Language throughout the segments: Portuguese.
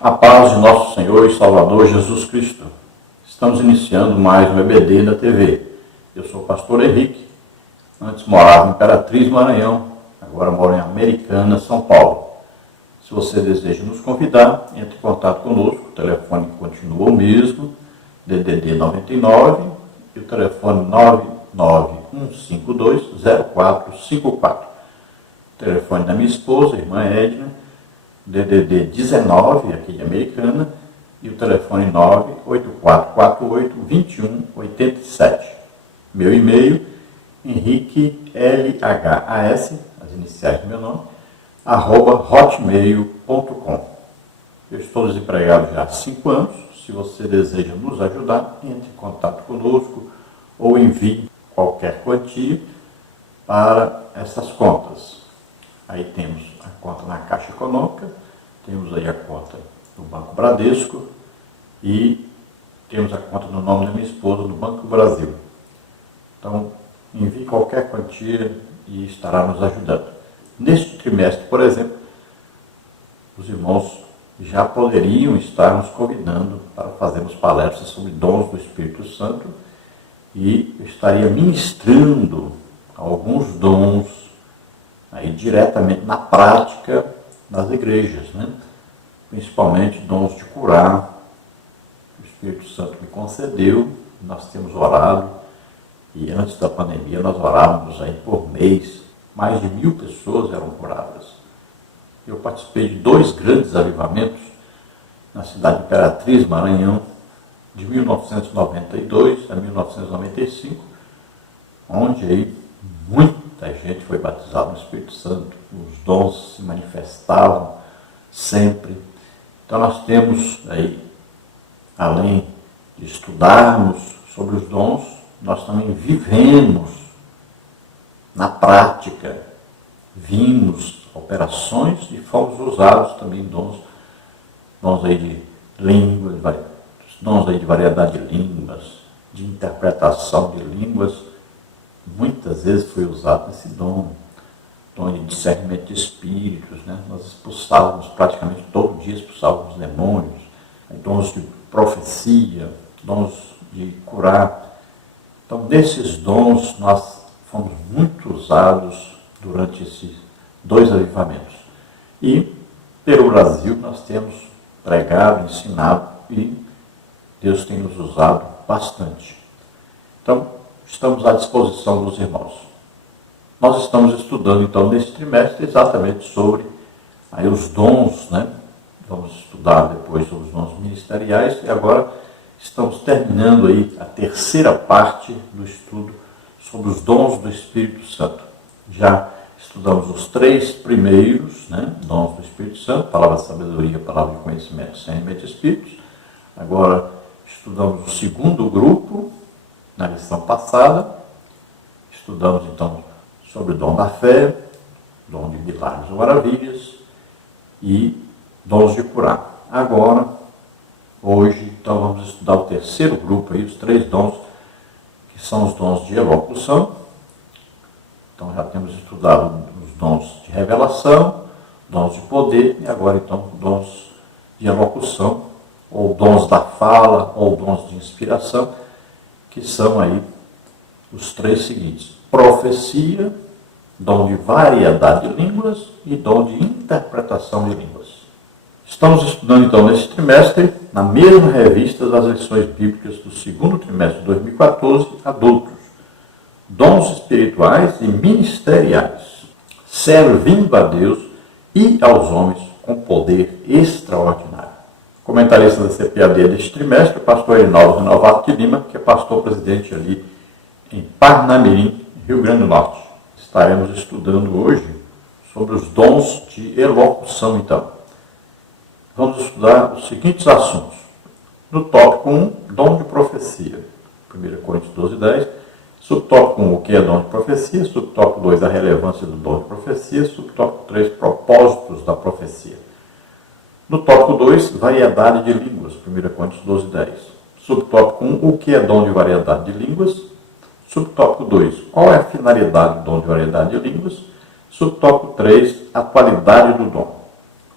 A paz de nosso Senhor e Salvador Jesus Cristo. Estamos iniciando mais um EBD na TV. Eu sou o pastor Henrique. Antes morava em Imperatriz, Maranhão. Agora moro em Americana, São Paulo. Se você deseja nos convidar, entre em contato conosco. O telefone continua o mesmo, DDD 99 e o telefone 991520454. O telefone da minha esposa, irmã Edna, DDD 19, aqui de Americana, e o telefone 98448-2187. Meu e-mail, Henrique LHAS, as iniciais do meu nome, @hotmail.com. Eu estou desempregado já há 5 anos. Se você deseja nos ajudar, entre em contato conosco ou envie qualquer quantia para essas contas. Aí temos a conta na Caixa Econômica, temos aí a conta no Banco Bradesco e temos a conta no nome da minha esposa no Banco Brasil. Então, envie qualquer quantia e estará nos ajudando. Neste trimestre, por exemplo, os irmãos já poderiam estar nos convidando para fazermos palestras sobre dons do Espírito Santo e eu estaria ministrando alguns dons aí diretamente na prática nas igrejas, né? Principalmente dons de curar. O Espírito Santo me concedeu, nós temos orado e antes da pandemia nós orávamos aí por mês, mais de 1000 pessoas eram curadas. Eu participei de 2 grandes avivamentos na cidade de Imperatriz, Maranhão, de 1992 a 1995, onde aí muita gente foi batizada no Espírito Santo, os dons se manifestavam sempre. Então nós temos aí, além de estudarmos sobre os dons, nós também vivemos na prática, vimos operações e fomos usados também dons aí de línguas, dons aí de variedade de línguas, de interpretação de línguas. Muitas vezes foi usado esse dom de discernimento de espíritos, né? Nós expulsávamos praticamente todo dia, expulsávamos demônios, dons de profecia, dons de curar. Então, desses dons, nós fomos muito usados durante esses 2 avivamentos. E, pelo Brasil, nós temos pregado, ensinado e Deus tem nos usado bastante. Então, estamos à disposição dos irmãos. Nós estamos estudando, então, nesse trimestre, exatamente sobre aí, os dons, né? Vamos estudar depois sobre os dons ministeriais e agora estamos terminando aí a 3ª parte do estudo sobre os dons do Espírito Santo. Já estudamos os 3 primeiros, né? Dons do Espírito Santo, palavra de sabedoria, palavra de conhecimento, discernimento de espíritos. Agora estudamos o 2º grupo, na lição passada. Estudamos, então, sobre o dom da fé, dom de milagres ou maravilhas e dons de curar. Agora, hoje, então, vamos estudar o 3º grupo, aí, os 3 dons, que são os dons de elocução. Então, já temos estudado os dons de revelação, dons de poder, e agora, então, dons de elocução, ou dons da fala, ou dons de inspiração, que são aí os 3 seguintes: profecia, dom de variedade de línguas e dom de interpretação de línguas. Estamos estudando, então, nesse trimestre, na mesma revista das lições bíblicas do 2º trimestre de 2014, adultos. Dons espirituais e ministeriais, servindo a Deus e aos homens com poder extraordinário. Comentarista da CPAD deste trimestre, o pastor Reinaldo Renovato de Lima, que é pastor presidente ali em Parnamirim, Rio Grande do Norte. Estaremos estudando hoje sobre os dons de elocução, então. Vamos estudar os seguintes assuntos. No tópico 1, dom de profecia, 1 Coríntios 12:10. Subtópico 1, o que é dom de profecia. Subtópico 2, a relevância do dom de profecia. Subtópico 3, propósitos da profecia. No tópico 2, variedade de línguas, 1 Coríntios 12:10. Subtópico 1, o que é dom de variedade de línguas. Subtópico 2, qual é a finalidade do dom de variedade de línguas. Subtópico 3, a qualidade do dom.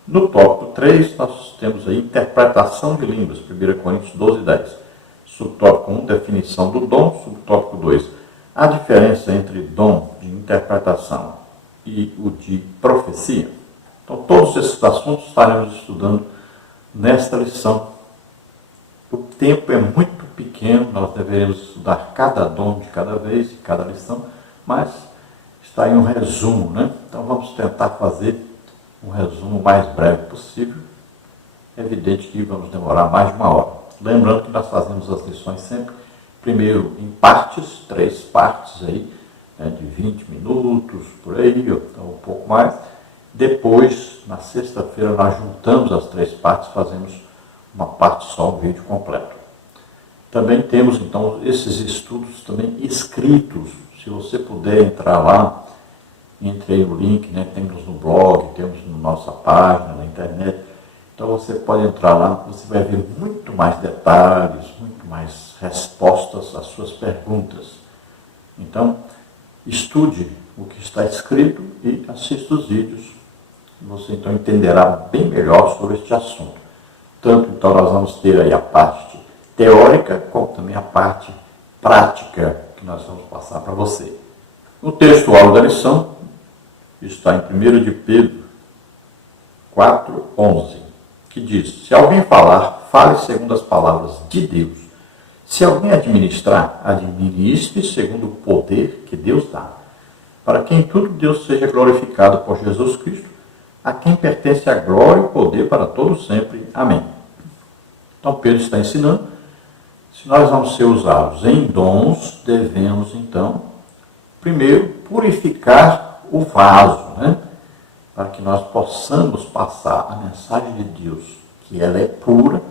No tópico 3, nós temos aí interpretação de línguas, 1 Coríntios 12, 10. Subtópico 1, definição do dom. Subtópico 2, a diferença entre dom de interpretação e o de profecia. Então, todos esses assuntos estaremos estudando nesta lição. O tempo é muito pequeno, nós deveremos estudar cada dom de cada vez, de cada lição, mas está aí um resumo, né? Então, vamos tentar fazer um resumo mais breve possível. É evidente que vamos demorar mais de uma hora. Lembrando que nós fazemos as lições sempre, primeiro em partes, 3 partes aí, né, de 20 minutos, por aí, ou então um pouco mais. Depois, na sexta-feira, nós juntamos as 3 partes, fazemos uma parte só, um vídeo completo. Também temos, então, esses estudos também escritos. Se você puder entrar lá, entre aí o link, né? Temos no blog, temos na nossa página, na internet. Então você pode entrar lá, você vai ver muito mais detalhes, muito mais respostas às suas perguntas. Então, estude o que está escrito e assista os vídeos. Você então entenderá bem melhor sobre este assunto. Tanto então nós vamos ter aí a parte teórica, como também a parte prática que nós vamos passar para você. O texto-áudio da lição está em 1 de Pedro 4:11, que diz: se alguém falar, fale segundo as palavras de Deus. Se alguém administrar, administre segundo o poder que Deus dá, para que em tudo Deus seja glorificado por Jesus Cristo, a quem pertence a glória e o poder para todos sempre. Amém. Então Pedro está ensinando, se nós vamos ser usados em dons, devemos então, primeiro, purificar o vaso, né? Para que nós possamos passar a mensagem de Deus, que ela é pura,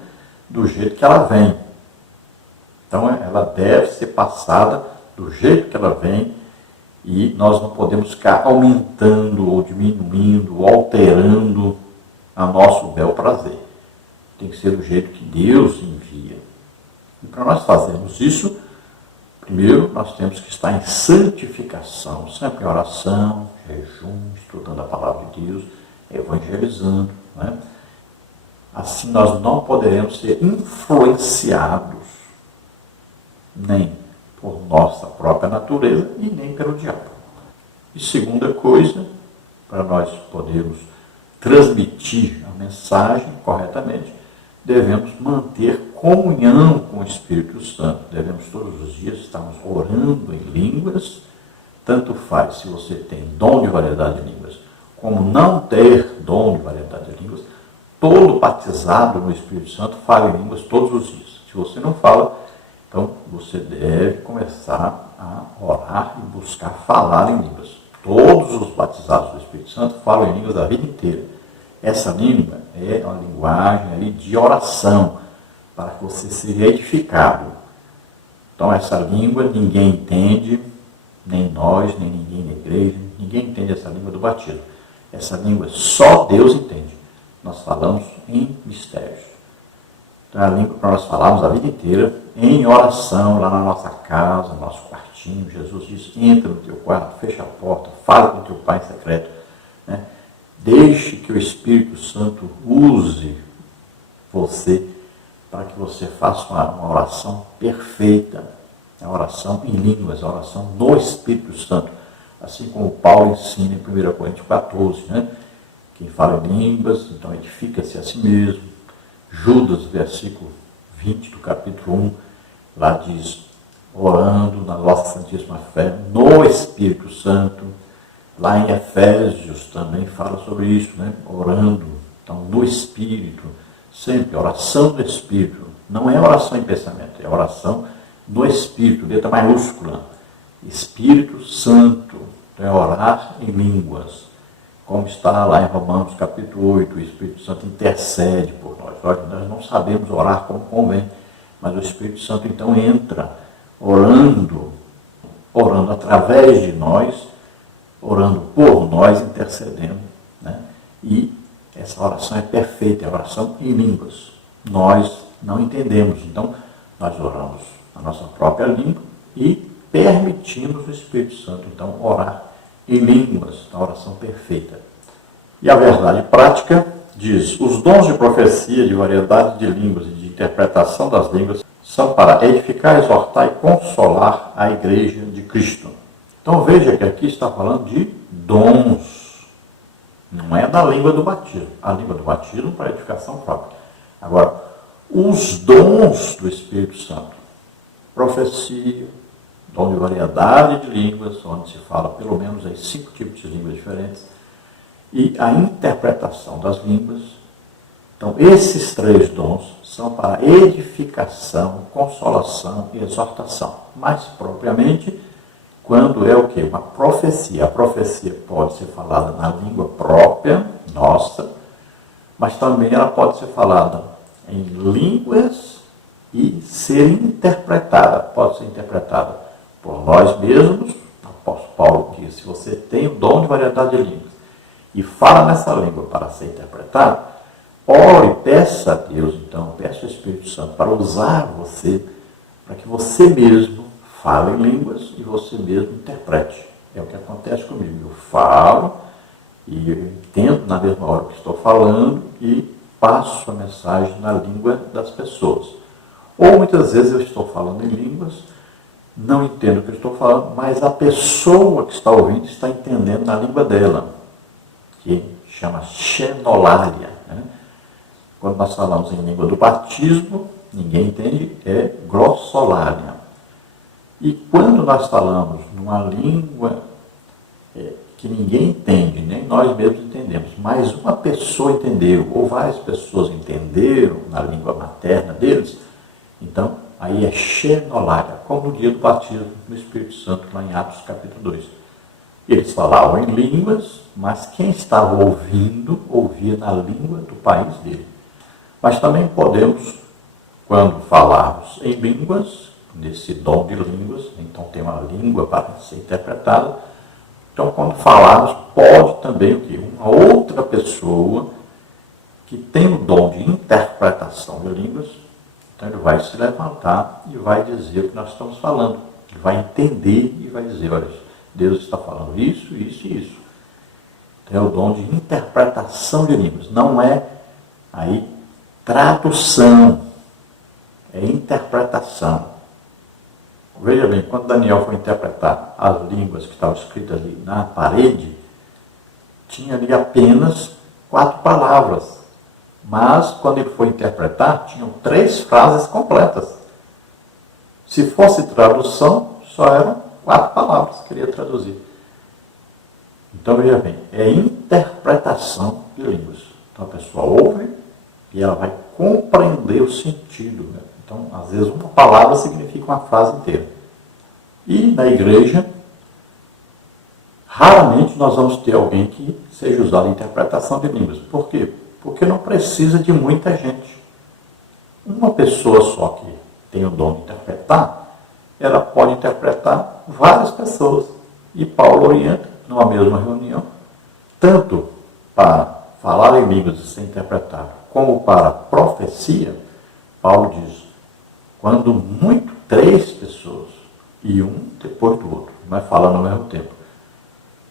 do jeito que ela vem. Então, ela deve ser passada do jeito que ela vem e nós não podemos ficar aumentando ou diminuindo ou alterando a nosso bel prazer. Tem que ser do jeito que Deus envia. E para nós fazermos isso, primeiro, nós temos que estar em santificação, sempre em oração, jejum, estudando a palavra de Deus, evangelizando, né? Assim nós não poderemos ser influenciados nem por nossa própria natureza e nem pelo diabo. E segunda coisa, para nós podermos transmitir a mensagem corretamente, devemos manter comunhão com o Espírito Santo. Devemos todos os dias estarmos orando em línguas. Tanto faz se você tem dom de variedade de línguas, como não ter dom de variedade de línguas. Todo batizado no Espírito Santo fala em línguas todos os dias. Se você não fala, então você deve começar a orar e buscar falar em línguas. Todos os batizados do Espírito Santo falam em línguas a vida inteira. Essa língua é uma linguagem ali de oração, para que você seja edificado. Então essa língua ninguém entende, nem nós, nem ninguém na igreja, ninguém entende essa língua do batismo. Essa língua só Deus entende. Nós falamos em mistérios. Então é a língua para nós falarmos a vida inteira, em oração, lá na nossa casa, no nosso quartinho. Jesus diz, entra no teu quarto, fecha a porta, fala com o teu Pai em secreto, né? Deixe que o Espírito Santo use você para que você faça uma oração perfeita, a oração em línguas, a oração no Espírito Santo, assim como Paulo ensina em 1 Coríntios 14, né? Quem fala em línguas, então edifica-se a si mesmo. Judas, versículo 20 do capítulo 1, lá diz, orando na nossa Santíssima Fé, no Espírito Santo. Lá em Efésios também fala sobre isso, né? Orando, então, no Espírito, sempre, oração do Espírito. Não é oração em pensamento, é oração no Espírito, letra maiúscula. Espírito Santo, então é orar em línguas. Como está lá em Romanos capítulo 8, o Espírito Santo intercede por nós. Olha, nós não sabemos orar como convém, mas o Espírito Santo então entra orando através de nós, orando por nós, intercedendo, né? E essa oração é perfeita, é a oração em línguas. Nós não entendemos, então nós oramos na nossa própria língua e permitimos o Espírito Santo, então, orar em línguas, a oração perfeita. E a verdade prática diz: os dons de profecia, de variedade de línguas e de interpretação das línguas são para edificar, exortar e consolar a igreja de Cristo. Então veja que aqui está falando de dons, não é da língua do batismo. A língua do batismo para edificação própria. Agora, os dons do Espírito Santo, profecia, dom de variedade de línguas, onde se fala pelo menos aí 5 tipos de línguas diferentes, e a interpretação das línguas. Então, esses 3 dons são para edificação, consolação e exortação. Mais propriamente, quando é o quê? Uma profecia. A profecia pode ser falada na língua própria, nossa, mas também ela pode ser falada em línguas e ser interpretada. Pode ser interpretada por nós mesmos. O apóstolo Paulo diz: se você tem o dom de variedade de línguas e fala nessa língua para ser interpretado, ore, peça a Deus, então, peça ao Espírito Santo para usar você, para que você mesmo fale em línguas e você mesmo interprete. É o que acontece comigo. Eu falo e eu entendo na mesma hora que estou falando e passo a mensagem na língua das pessoas. Ou muitas vezes eu estou falando em línguas, não entendo o que eu estou falando, mas a pessoa que está ouvindo está entendendo na língua dela, que chama xenolália. Né? Quando nós falamos em língua do batismo, ninguém entende, é glossolalia. E quando nós falamos numa língua que ninguém entende, nem nós mesmos entendemos, mas uma pessoa entendeu, ou várias pessoas entenderam na língua materna deles, então aí é xenolália, como no dia do batismo no Espírito Santo, lá em Atos capítulo 2. Eles falavam em línguas, mas quem estava ouvindo, ouvia na língua do país dele. Mas também podemos, quando falarmos em línguas, nesse dom de línguas, então tem uma língua para ser interpretada, então quando falarmos, pode também o quê? Uma outra pessoa que tem o dom de interpretação de línguas, então ele vai se levantar e vai dizer o que nós estamos falando. Ele vai entender e vai dizer: olha, Deus está falando isso, isso e isso. Então é o dom de interpretação de línguas. Não é aí tradução, é interpretação. Veja bem, quando Daniel foi interpretar as línguas que estavam escritas ali na parede, tinha ali apenas 4 palavras. Mas, quando ele foi interpretar, tinham 3 frases completas. Se fosse tradução, só eram 4 palavras que ele ia traduzir. Então, veja bem, é interpretação de línguas. Então, a pessoa ouve e ela vai compreender o sentido. Né? Então, às vezes, uma palavra significa uma frase inteira. E, na igreja, raramente nós vamos ter alguém que seja usado em interpretação de línguas. Por quê? Porque não precisa de muita gente. Uma pessoa só que tem o dom de interpretar, ela pode interpretar várias pessoas. E Paulo orienta, numa mesma reunião, tanto para falar em línguas e ser interpretado, como para profecia. Paulo diz: quando muito 3 pessoas, e um depois do outro, mas falando ao mesmo tempo.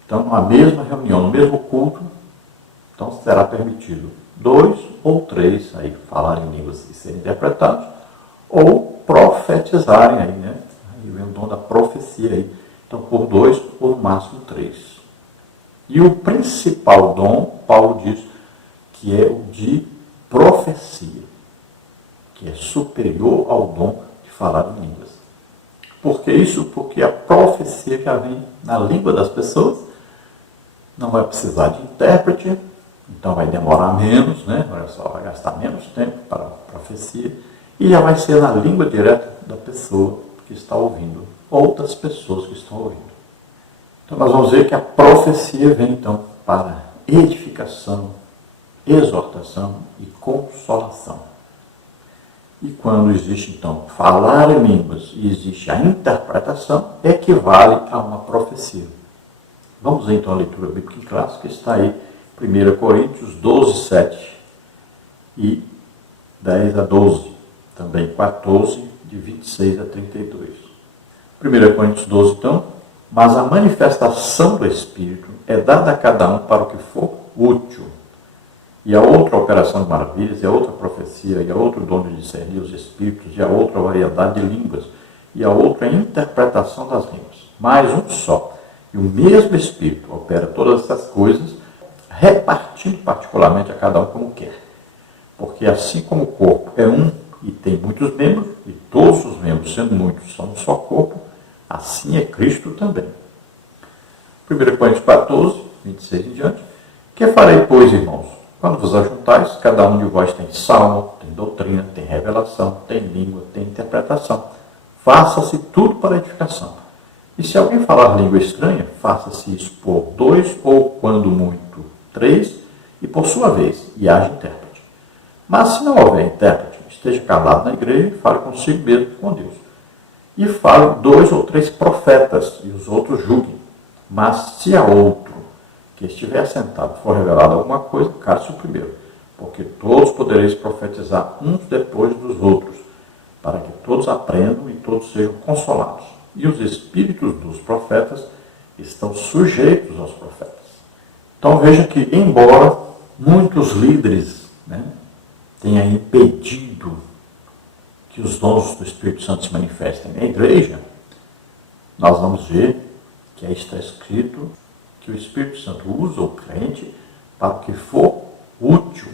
Então, na mesma reunião, no mesmo culto, então será permitido 2 ou 3 aí falarem línguas e serem interpretados, ou profetizarem aí, né? Aí vem o dom da profecia aí. Então, por 2 ou no máximo 3. E o principal dom, Paulo diz, que é o de profecia, que é superior ao dom de falar em línguas. Por que isso? Porque a profecia já vem na língua das pessoas, não vai precisar de intérprete, então vai demorar menos, né? Olha só, vai gastar menos tempo para a profecia, e já vai ser na língua direta da pessoa que está ouvindo, outras pessoas que estão ouvindo. Então nós vamos ver que a profecia vem então para edificação, exortação e consolação. E quando existe, então, falar em línguas e existe a interpretação, equivale a uma profecia. Vamos ver, então, a leitura bíblica clássica, que está aí, 1 Coríntios 12, 7 e 10 a 12, também 14, de 26 a 32. 1 Coríntios 12, então: mas a manifestação do Espírito é dada a cada um para o que for útil. e a outra operação de maravilhas, e a outra profecia, e a outro dom de discernir os espíritos, e a outra variedade de línguas, e a outra interpretação das línguas. Mas um só. E o mesmo Espírito opera todas essas coisas, repartindo particularmente a cada um como quer. Porque assim como o corpo é um e tem muitos membros, e todos os membros, sendo muitos, são um só corpo, assim é Cristo também. 1 Coríntios 14, 26 em diante. Que farei, pois, irmãos? Quando vos ajuntais, cada um de vós tem salmo, tem doutrina, tem revelação, tem língua, tem interpretação. Faça-se tudo para edificação. E se alguém falar língua estranha, faça-se isso por 2 ou, quando muito, 3, e por sua vez, e haja intérprete. Mas se não houver intérprete, esteja calado na igreja e fale consigo mesmo com Deus. E fale 2 ou 3 profetas, e os outros julguem. Mas se a outro que estiver assentado for revelado alguma coisa, cale-se o primeiro, porque todos podereis profetizar uns depois dos outros, para que todos aprendam e todos sejam consolados. E os espíritos dos profetas estão sujeitos aos profetas. Então veja que, embora muitos líderes tenham impedido que os dons do Espírito Santo se manifestem na igreja, nós vamos ver que aí está escrito que o Espírito Santo usa o crente para o que for útil.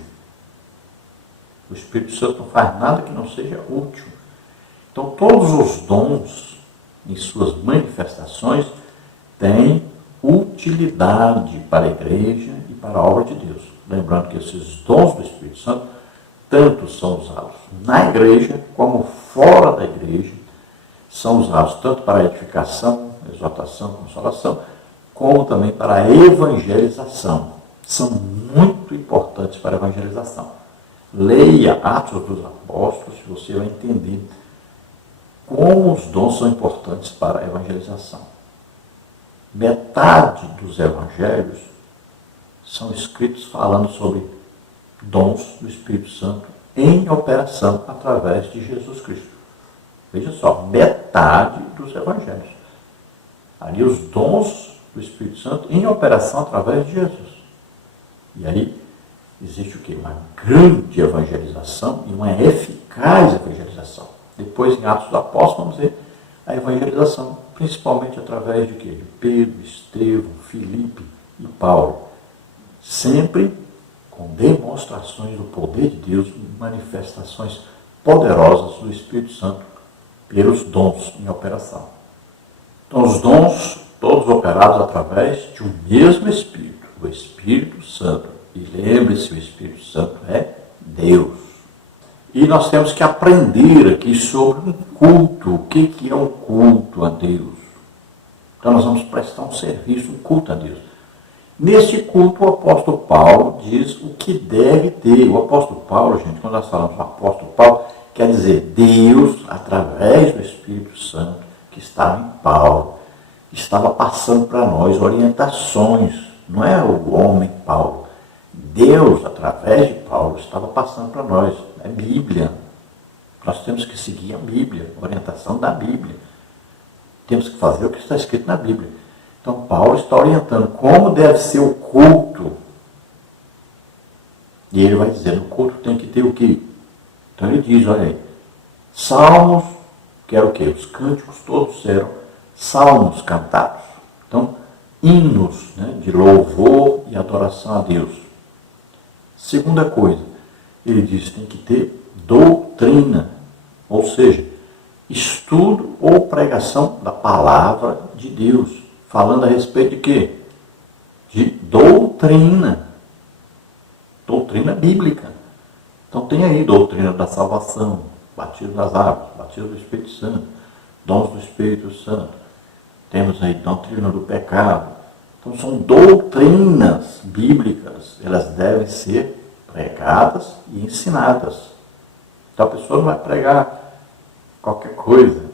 O Espírito Santo não faz nada que não seja útil. Então, todos os dons, em suas manifestações, têm utilidade para a igreja e para a obra de Deus. Lembrando que esses dons do Espírito Santo tanto são usados na igreja como fora da igreja. São usados tanto para a edificação, exortação, consolação, como também para a evangelização. São muito importantes para a evangelização. Leia Atos dos Apóstolos, você vai entender como os dons são importantes para a evangelização. Metade dos evangelhos são escritos falando sobre dons do Espírito Santo em operação através de Jesus Cristo. Veja só, metade dos evangelhos. Ali os dons do Espírito Santo em operação através de Jesus. E aí existe o quê? Uma grande evangelização e uma eficaz evangelização. Depois, em Atos dos Apóstolos, vamos ver a evangelização, principalmente através de quê? De Pedro, Estevão, Filipe e Paulo. Sempre com demonstrações do poder de Deus e manifestações poderosas do Espírito Santo pelos dons em operação. Então, os dons, todos operados através de um mesmo Espírito, o Espírito Santo. E lembre-se, o Espírito Santo é Deus. E nós temos que aprender aqui sobre um culto. O que é um culto a Deus? Então, nós vamos prestar um serviço, um culto a Deus. Neste culto, o apóstolo Paulo diz o que deve ter. O apóstolo Paulo, gente, quando nós falamos do apóstolo Paulo, quer dizer Deus, através do Espírito Santo, que estava em Paulo, estava passando para nós orientações. Não é o homem Paulo. Deus, através de Paulo, estava passando para nós. É Bíblia. Nós temos que seguir a Bíblia, a orientação da Bíblia. Temos que fazer o que está escrito na Bíblia. Então, Paulo está orientando como deve ser o culto. E ele vai dizer, no culto tem que ter o quê? Então ele diz, olha aí, salmos, que era o quê? Os cânticos todos eram salmos cantados. Então, hinos, de louvor e adoração a Deus. Segunda coisa, ele diz que tem que ter doutrina, ou seja, estudo ou pregação da palavra de Deus, falando a respeito de quê? De doutrina, doutrina bíblica. Então tem aí doutrina da salvação, batismo das águas, batismo do Espírito Santo, dons do Espírito Santo, temos aí doutrina do pecado. Então são doutrinas bíblicas, elas devem ser pregadas e ensinadas. Então a pessoa não vai pregar qualquer coisa,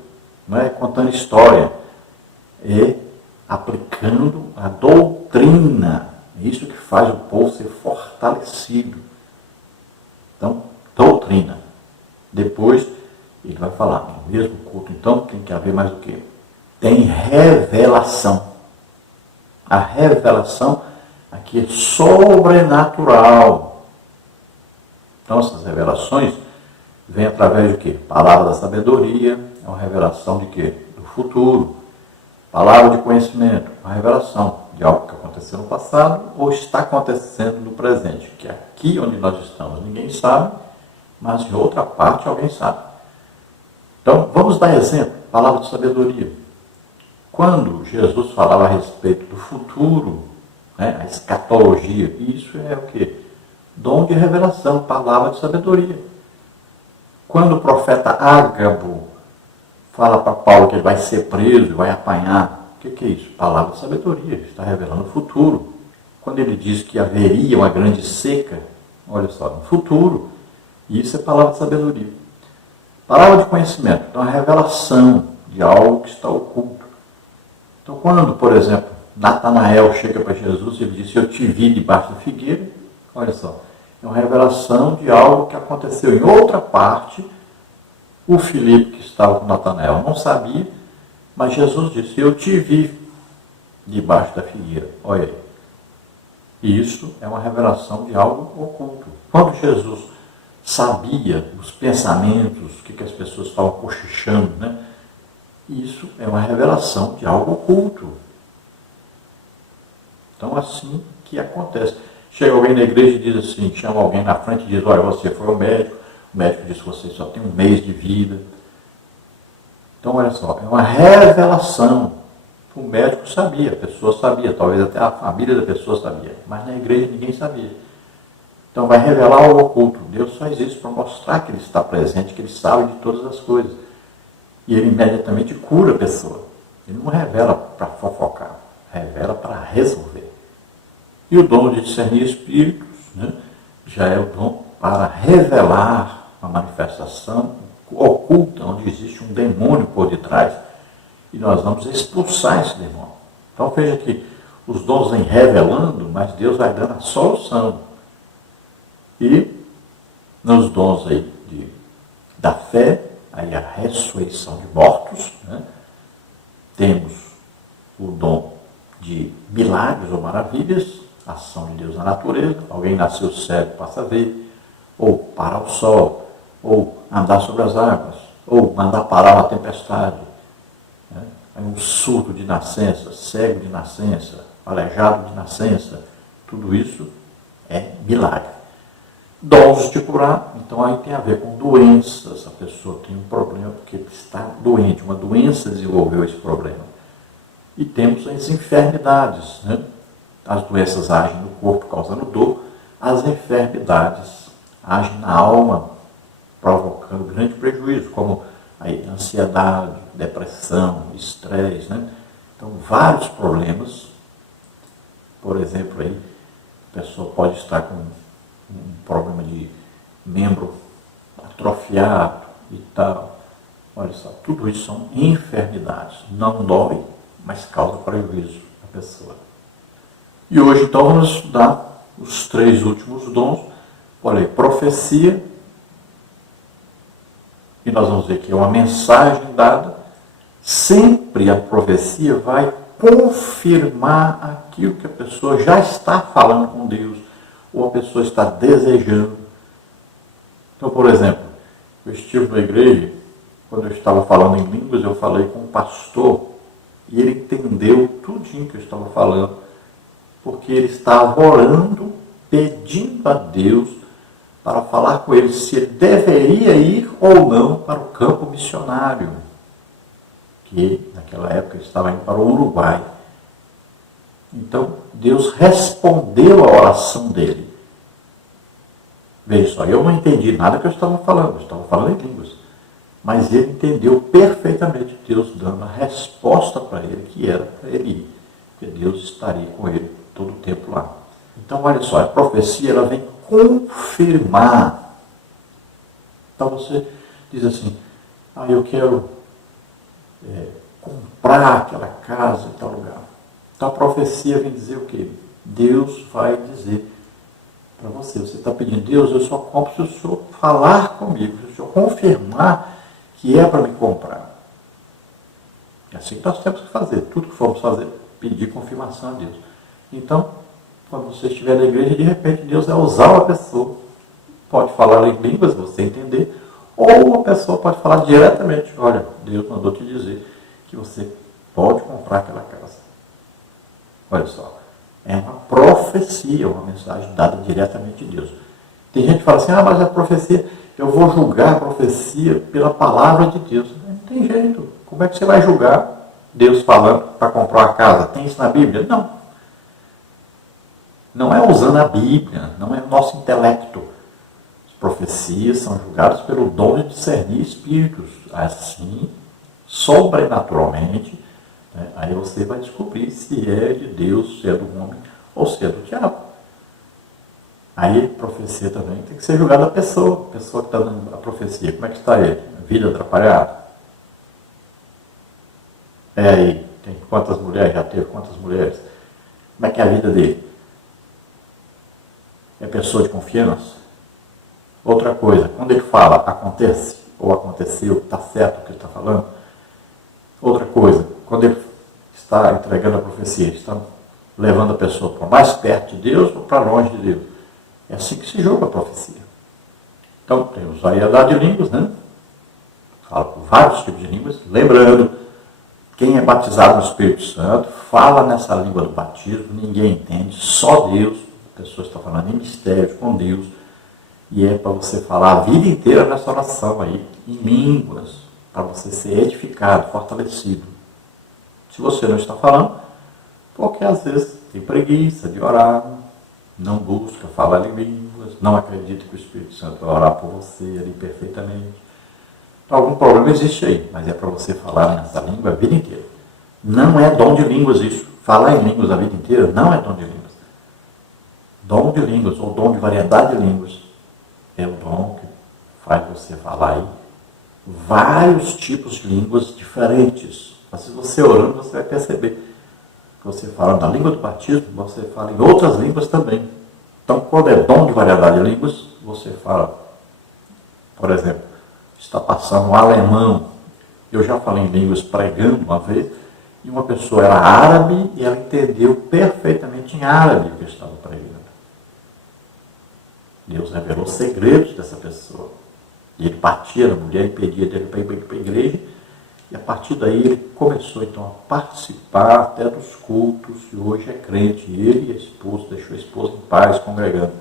não é contando história, é aplicando a doutrina. É isso que faz o povo ser fortalecido. Então, doutrina. Depois, ele vai falar, no mesmo culto, então, tem que haver mais o quê? Tem revelação. A revelação aqui é sobrenatural. Então essas revelações vêm através de quê? Palavra da sabedoria, é uma revelação de quê? Do futuro. Palavra de conhecimento, uma revelação de algo que aconteceu no passado ou está acontecendo no presente, que é aqui onde nós estamos ninguém sabe, mas em outra parte alguém sabe. Então, vamos dar exemplo, palavra de sabedoria. Quando Jesus falava a respeito do futuro, a escatologia, isso é o quê? Dom de revelação, palavra de sabedoria. Quando o profeta Ágabo fala para Paulo que ele vai ser preso, vai apanhar, o que é isso? Palavra de sabedoria, está revelando o futuro. Quando ele diz que haveria uma grande seca, olha só, no futuro, isso é palavra de sabedoria. Palavra de conhecimento, então a revelação de algo que está oculto. Então quando, por exemplo, Natanael chega para Jesus e ele diz, eu te vi debaixo da figueira, olha só, é uma revelação de algo que aconteceu em outra parte. O Filipe, que estava com Natanael, não sabia, mas Jesus disse, eu te vi debaixo da figueira. Olha aí. Isso é uma revelação de algo oculto. Quando Jesus sabia os pensamentos, o que as pessoas estavam cochichando, isso é uma revelação de algo oculto. Então, assim que acontece. Chega alguém na igreja e diz assim, chama alguém na frente e diz, olha, você foi ao médico, o médico diz que você só tem um mês de vida. Então, olha só, é uma revelação. O médico sabia, a pessoa sabia, talvez até a família da pessoa sabia, mas na igreja ninguém sabia. Então, vai revelar o oculto. Deus faz isso para mostrar que Ele está presente, que Ele sabe de todas as coisas. E Ele imediatamente cura a pessoa. Ele não revela para fofocar, revela para resolver. E o dom de discernir espíritos, já é o dom para revelar a manifestação oculta, onde existe um demônio por detrás, e nós vamos expulsar esse demônio. Então veja que os dons vêm revelando, mas Deus vai dando a solução. E nos dons aí da fé, aí a ressurreição de mortos, temos o dom de milagres ou maravilhas, ação de Deus na natureza, alguém nasceu cego, passa a ver, ou parar o sol, ou andar sobre as águas, ou mandar parar uma tempestade, um surdo de nascença, cego de nascença, aleijado de nascença, tudo isso é milagre. Dons de curar, então aí tem a ver com doenças, a pessoa tem um problema porque está doente, uma doença desenvolveu esse problema. E temos as enfermidades, As doenças agem no corpo causando dor, as enfermidades agem na alma, provocando grande prejuízo, como a ansiedade, depressão, estresse, Então, vários problemas. Por exemplo, aí, a pessoa pode estar com um problema de membro atrofiado e tal. Olha só, tudo isso são enfermidades. Não dói, mas causa prejuízo à pessoa. E hoje, então, vamos estudar os 3 últimos dons. Olha aí, profecia. E nós vamos ver que é uma mensagem dada. Sempre a profecia vai confirmar aquilo que a pessoa já está falando com Deus, ou a pessoa está desejando. Então, por exemplo, eu estive na igreja, quando eu estava falando em línguas, eu falei com um pastor, e ele entendeu tudinho que eu estava falando, porque ele estava orando, pedindo a Deus para falar com ele se ele deveria ir ou não para o campo missionário, que naquela época estava indo para o Uruguai. Então, Deus respondeu a oração dele. Veja só, eu não entendi nada que eu estava falando em línguas, mas ele entendeu perfeitamente, Deus dando a resposta para ele, que era para ele ir, porque Deus estaria com ele todo o tempo lá. Então, olha só, a profecia ela vem confirmar. Então você diz assim, eu quero comprar aquela casa em tal lugar. Então a profecia vem dizer o quê? Deus vai dizer para você, você está pedindo, Deus, eu só compro se o Senhor falar comigo, se o Senhor confirmar que é para me comprar. É assim que nós temos que fazer, tudo que formos fazer, pedir confirmação a Deus. Então, quando você estiver na igreja, de repente Deus vai usar uma pessoa pode falar em línguas, você entender, ou a pessoa pode falar diretamente, olha, Deus mandou te dizer que você pode comprar aquela casa. Olha só, é uma profecia, uma mensagem dada diretamente de Deus. Tem gente que fala assim, mas a profecia, eu vou julgar a profecia pela palavra de Deus. Não tem jeito. Como é que você vai julgar Deus falando para comprar uma casa? Tem isso na Bíblia? Não. Não é usando a Bíblia, não é o nosso intelecto. As profecias são julgadas pelo dom de discernir espíritos. Assim, sobrenaturalmente, né? Aí você vai descobrir se é de Deus, se é do homem ou se é do diabo. Aí, profecia também tem que ser julgada a pessoa que está dando a profecia. Como é que está ele? Vida atrapalhada? Aí, tem quantas mulheres? Já teve quantas mulheres? Como é que é a vida dele? É pessoa de confiança? Outra coisa, quando ele fala acontece ou aconteceu, está certo o que ele está falando? Outra coisa, quando ele está entregando a profecia, está levando a pessoa para mais perto de Deus ou para longe de Deus? É assim que se julga a profecia. Então, temos a variedade de línguas, né? Fala com vários tipos de línguas. Lembrando, quem é batizado no Espírito Santo, fala nessa língua do batismo, ninguém entende, só Deus. A pessoa está falando em mistérios com Deus. E é para você falar a vida inteira nessa oração aí, em línguas, para você ser edificado, fortalecido. Se você não está falando, porque às vezes tem preguiça de orar, não busca falar em línguas, não acredita que o Espírito Santo vai orar por você ali perfeitamente. Então, algum problema existe aí, mas é para você falar nessa língua a vida inteira. Não é dom de línguas isso. Falar em línguas a vida inteira não é dom de línguas. Dom de línguas, ou dom de variedade de línguas, é o dom que faz você falar aí vários tipos de línguas diferentes. Mas se você orando, você vai perceber que você fala na língua do batismo, você fala em outras línguas também. Então, quando é dom de variedade de línguas, você fala, por exemplo, está passando um alemão. Eu já falei em línguas pregando uma vez, e uma pessoa era árabe e ela entendeu perfeitamente em árabe o que eu estava pregando. Deus revelou segredos dessa pessoa. E ele batia na mulher, impedia dele para ir para a igreja. E a partir daí ele começou então a participar até dos cultos. E hoje é crente. Ele e a esposa, deixou a esposa em paz, congregando.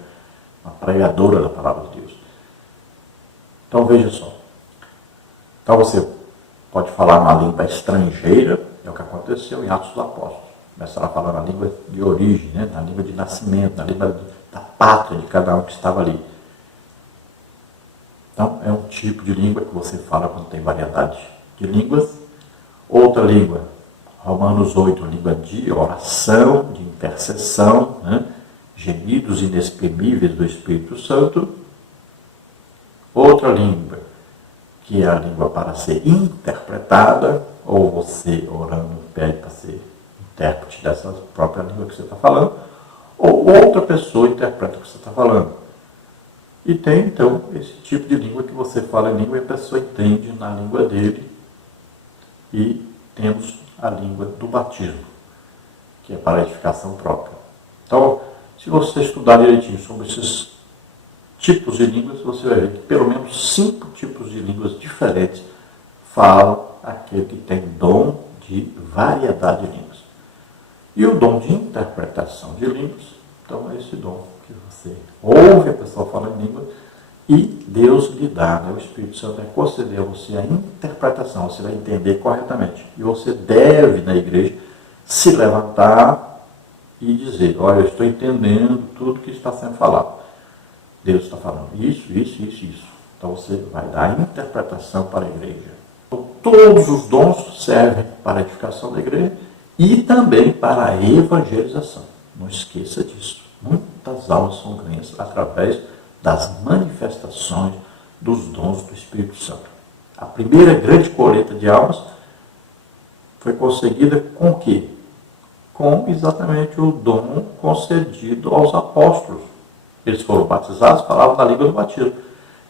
Uma pregadora da palavra de Deus. Então veja só. Então você pode falar uma língua estrangeira. É o que aconteceu em Atos dos Apóstolos. Começaram a falar na língua de origem, né? Na língua de nascimento, na língua da pátria de cada um que estava ali. Então, é um tipo de língua que você fala quando tem variedade de línguas. Outra língua, Romanos 8, língua de oração, de intercessão, né? Gemidos inexprimíveis do Espírito Santo. Outra língua, que é a língua para ser interpretada, ou você orando pede para ser intérprete dessa própria língua que você está falando, ou outra pessoa interpreta o que você está falando. E tem, então, esse tipo de língua que você fala em língua e a pessoa entende na língua dele. E temos a língua do batismo, que é para a edificação própria. Então, se você estudar direitinho sobre esses tipos de línguas, você vai ver que pelo menos 5 tipos de línguas diferentes falam aquele que tem dom de variedade de línguas. E o dom de interpretação de línguas, então é esse dom que você ouve a pessoa falando em língua e Deus lhe dá, né? O Espírito Santo vai conceder a você a interpretação, você vai entender corretamente. E você deve, na igreja, se levantar e dizer, olha, eu estou entendendo tudo que está sendo falado. Deus está falando isso. Então você vai dar a interpretação para a igreja. Então, todos os dons servem para a edificação da igreja e também para a evangelização. Não esqueça disso. Muitas almas são ganhas através das manifestações dos dons do Espírito Santo. A primeira grande colheita de almas foi conseguida com o quê? Com exatamente o dom concedido aos apóstolos. Eles foram batizados, falavam na língua do batismo.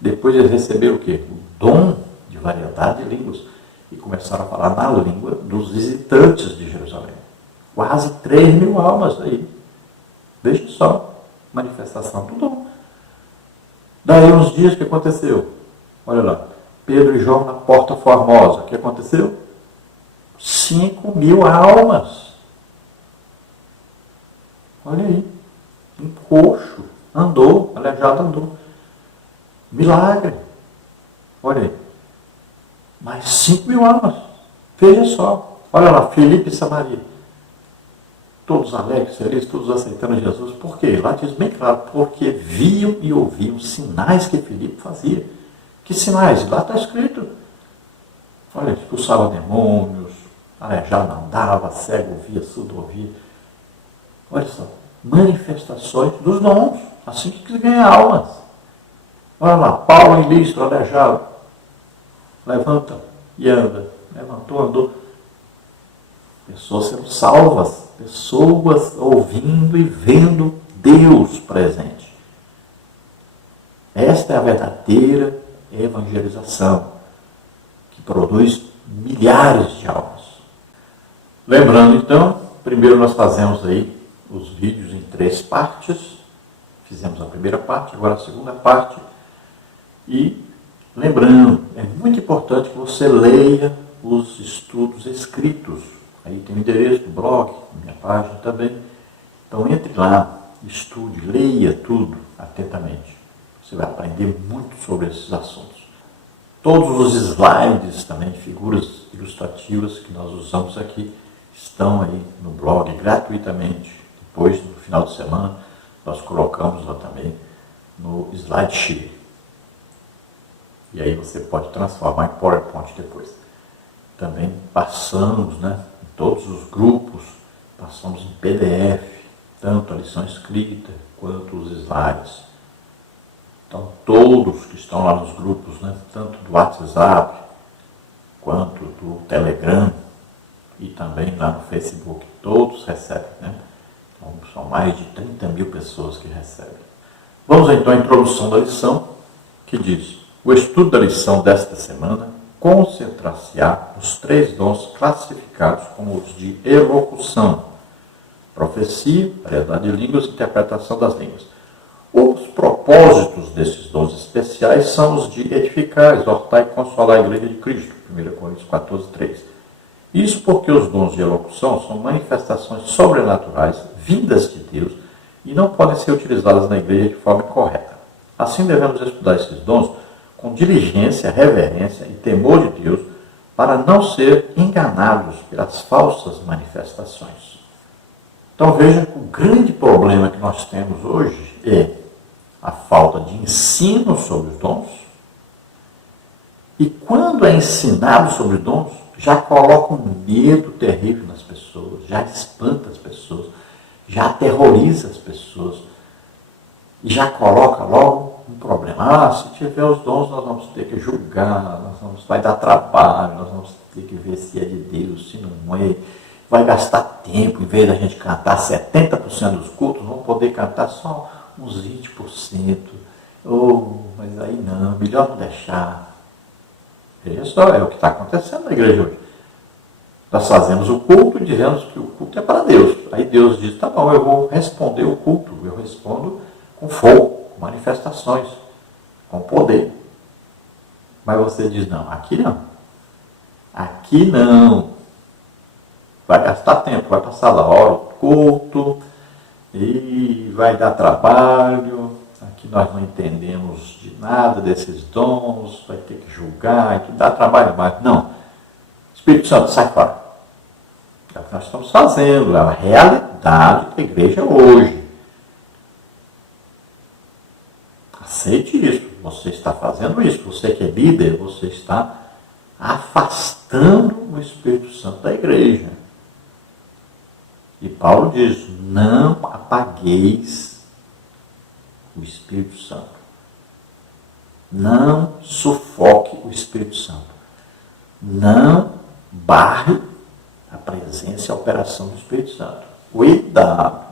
Depois eles receberam o quê? O dom de variedade de línguas. E começaram a falar na língua dos visitantes de Jerusalém. Quase 3.000 almas aí. Veja só, manifestação do dom. Daí uns dias, o que aconteceu? Olha lá, Pedro e João na Porta Formosa. O que aconteceu? 5.000 almas. Olha aí. Um coxo andou, aleijado andou. Milagre. Olha aí. Mais 5.000 almas. Veja só. Olha lá, Filipe e Samaria. Todos alegres, felizes, todos aceitando Jesus. Por quê? Lá diz bem claro, porque viam e ouviam sinais que Filipe fazia. Que sinais? Lá está escrito. Olha, expulsava demônios, aleijado andava, cego ouvia, surdo ouvia. Olha só, manifestações dos dons, assim que se ganha almas. Olha lá, Paulo em Listra, aleijado, levanta e anda, levantou, andou. Pessoas sendo salvas, pessoas ouvindo e vendo Deus presente. Esta é a verdadeira evangelização, que produz milhares de almas. Lembrando então, primeiro nós fazemos aí os vídeos em 3 partes. Fizemos a primeira parte, agora a segunda parte. E lembrando, é muito importante que você leia os estudos escritos. Aí tem o endereço do blog, minha página também. Então entre lá, estude, leia tudo atentamente. Você vai aprender muito sobre esses assuntos. Todos os slides também, figuras ilustrativas que nós usamos aqui, estão aí no blog gratuitamente. Depois, no final de semana, nós colocamos lá também no SlideShare. E aí você pode transformar em PowerPoint depois. Também passamos, né, em todos os grupos, passamos em PDF, tanto a lição escrita quanto os slides. Então, todos que estão lá nos grupos, né, tanto do WhatsApp quanto do Telegram e também lá no Facebook, todos recebem, né? Então, são mais de 30.000 pessoas que recebem. Vamos então à introdução da lição, que diz: o estudo da lição desta semana concentrar-se-á nos 3 dons classificados como os de elocução, profecia, variedade de línguas e interpretação das línguas. Os propósitos desses dons especiais são os de edificar, exortar e consolar a Igreja de Cristo, 1 Coríntios 14:3. Isso porque os dons de elocução são manifestações sobrenaturais, vindas de Deus, e não podem ser utilizadas na Igreja de forma incorreta. Assim devemos estudar esses dons com diligência, reverência e temor de Deus, para não ser enganados pelas falsas manifestações. Então veja que o grande problema que nós temos hoje é a falta de ensino sobre os dons. E quando é ensinado sobre dons, já coloca um medo terrível nas pessoas, já espanta as pessoas, já aterroriza as pessoas e já coloca logo um problema. Se tiver os dons, nós vamos ter que julgar, vai dar trabalho, nós vamos ter que ver se é de Deus, se não é. Vai gastar tempo, em vez da gente cantar 70% dos cultos, vamos poder cantar só uns 20%. Mas aí não, melhor não deixar. Veja só, é o que está acontecendo na igreja hoje. Nós fazemos o culto e dizemos que o culto é para Deus. Aí Deus diz, tá bom, eu vou responder o culto. Eu respondo com fogo, com manifestações, com poder. Mas você diz, não, aqui não. Aqui não. Vai gastar tempo, vai passar da hora o culto e vai dar trabalho. Aqui nós não entendemos de nada desses dons, vai ter que julgar, que dá trabalho mais. Não. Espírito Santo, sai fora. É o que nós estamos fazendo, é a realidade da igreja hoje. Aceite isso. Você está fazendo isso. Você que é líder, você está afastando o Espírito Santo da igreja. E Paulo diz, não apagueis o Espírito Santo. Não sufoque o Espírito Santo. Não barre a presença e a operação do Espírito Santo. Cuidado.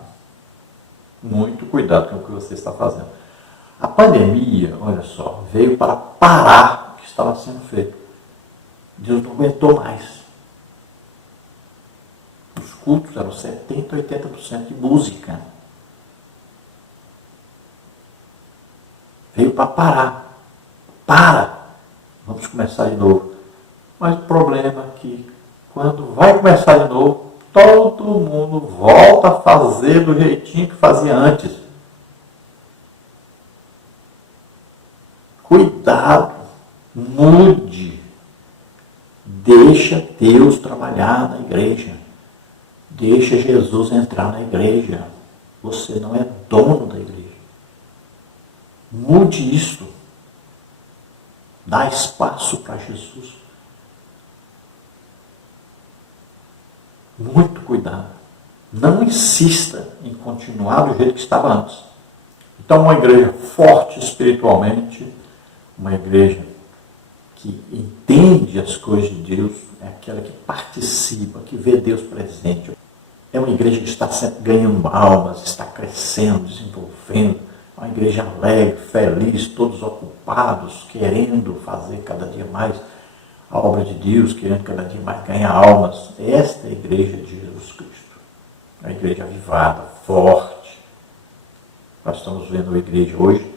Muito cuidado com o que você está fazendo. A pandemia, olha só, veio para parar o que estava sendo feito. Deus não aguentou mais. Os cultos eram 70%, 80% de música. Veio para parar. Para! Vamos começar de novo. Mas o problema é que quando vai começar de novo, todo mundo volta a fazer do jeitinho que fazia antes. Cuidado, mude. Deixa Deus trabalhar na igreja. Deixa Jesus entrar na igreja. Você não é dono da igreja. Mude isso. Dá espaço para Jesus. Muito cuidado. Não insista em continuar do jeito que estava antes. Então, uma igreja forte espiritualmente, uma igreja que entende as coisas de Deus, é aquela que participa, que vê Deus presente. É uma igreja que está sempre ganhando almas, está crescendo, desenvolvendo. É uma igreja alegre, feliz, todos ocupados, querendo fazer cada dia mais a obra de Deus, querendo cada dia mais ganhar almas. Esta é a igreja de Jesus Cristo. É uma igreja avivada, forte. Nós estamos vendo uma igreja hoje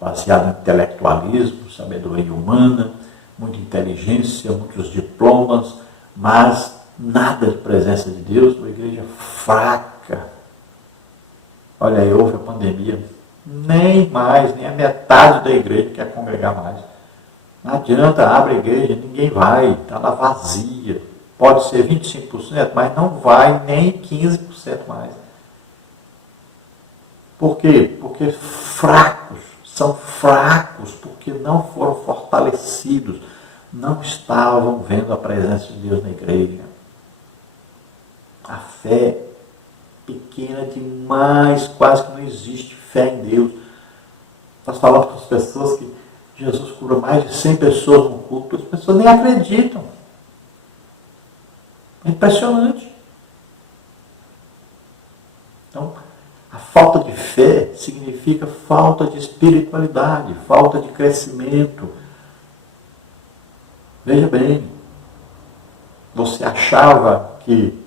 baseada em intelectualismo, sabedoria humana, muita inteligência, muitos diplomas, mas nada de presença de Deus, uma igreja fraca. Olha aí, houve a pandemia, nem a metade da igreja quer congregar mais. Não adianta, abre a igreja, ninguém vai, está lá vazia. Pode ser 25%, mas não vai nem 15% mais. Por quê? Porque são fracos, porque não foram fortalecidos, não estavam vendo a presença de Deus na igreja. A fé pequena demais, quase que não existe fé em Deus. Nós falamos com as pessoas que Jesus cura mais de 100 pessoas no culto, as pessoas nem acreditam. É impressionante. Então, a falta de fé significa falta de espiritualidade, falta de crescimento. Veja bem, você achava que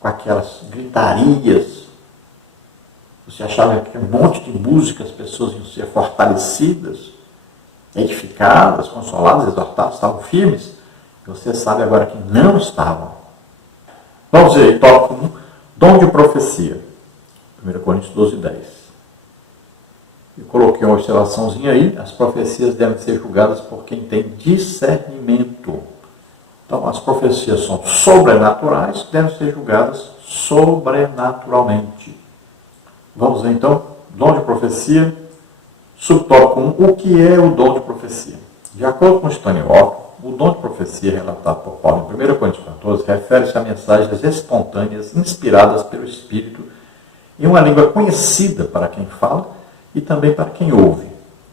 com aquelas gritarias, você achava que um monte de música as pessoas iam ser fortalecidas, edificadas, consoladas, exortadas, estavam firmes. Você sabe agora que não estavam. Vamos ver, tópico 1, dom de profecia. 1 Coríntios 12, 10. Eu coloquei uma observaçãozinha aí, as profecias devem ser julgadas por quem tem discernimento. Então, as profecias são sobrenaturais, devem ser julgadas sobrenaturalmente. Vamos ver então, dom de profecia, subtópico 1, o que é o dom de profecia? De acordo com Stanley Orton, o dom de profecia relatado por Paulo em 1 Coríntios 14 refere-se a mensagens espontâneas inspiradas pelo Espírito em uma língua conhecida para quem fala e também para quem ouve,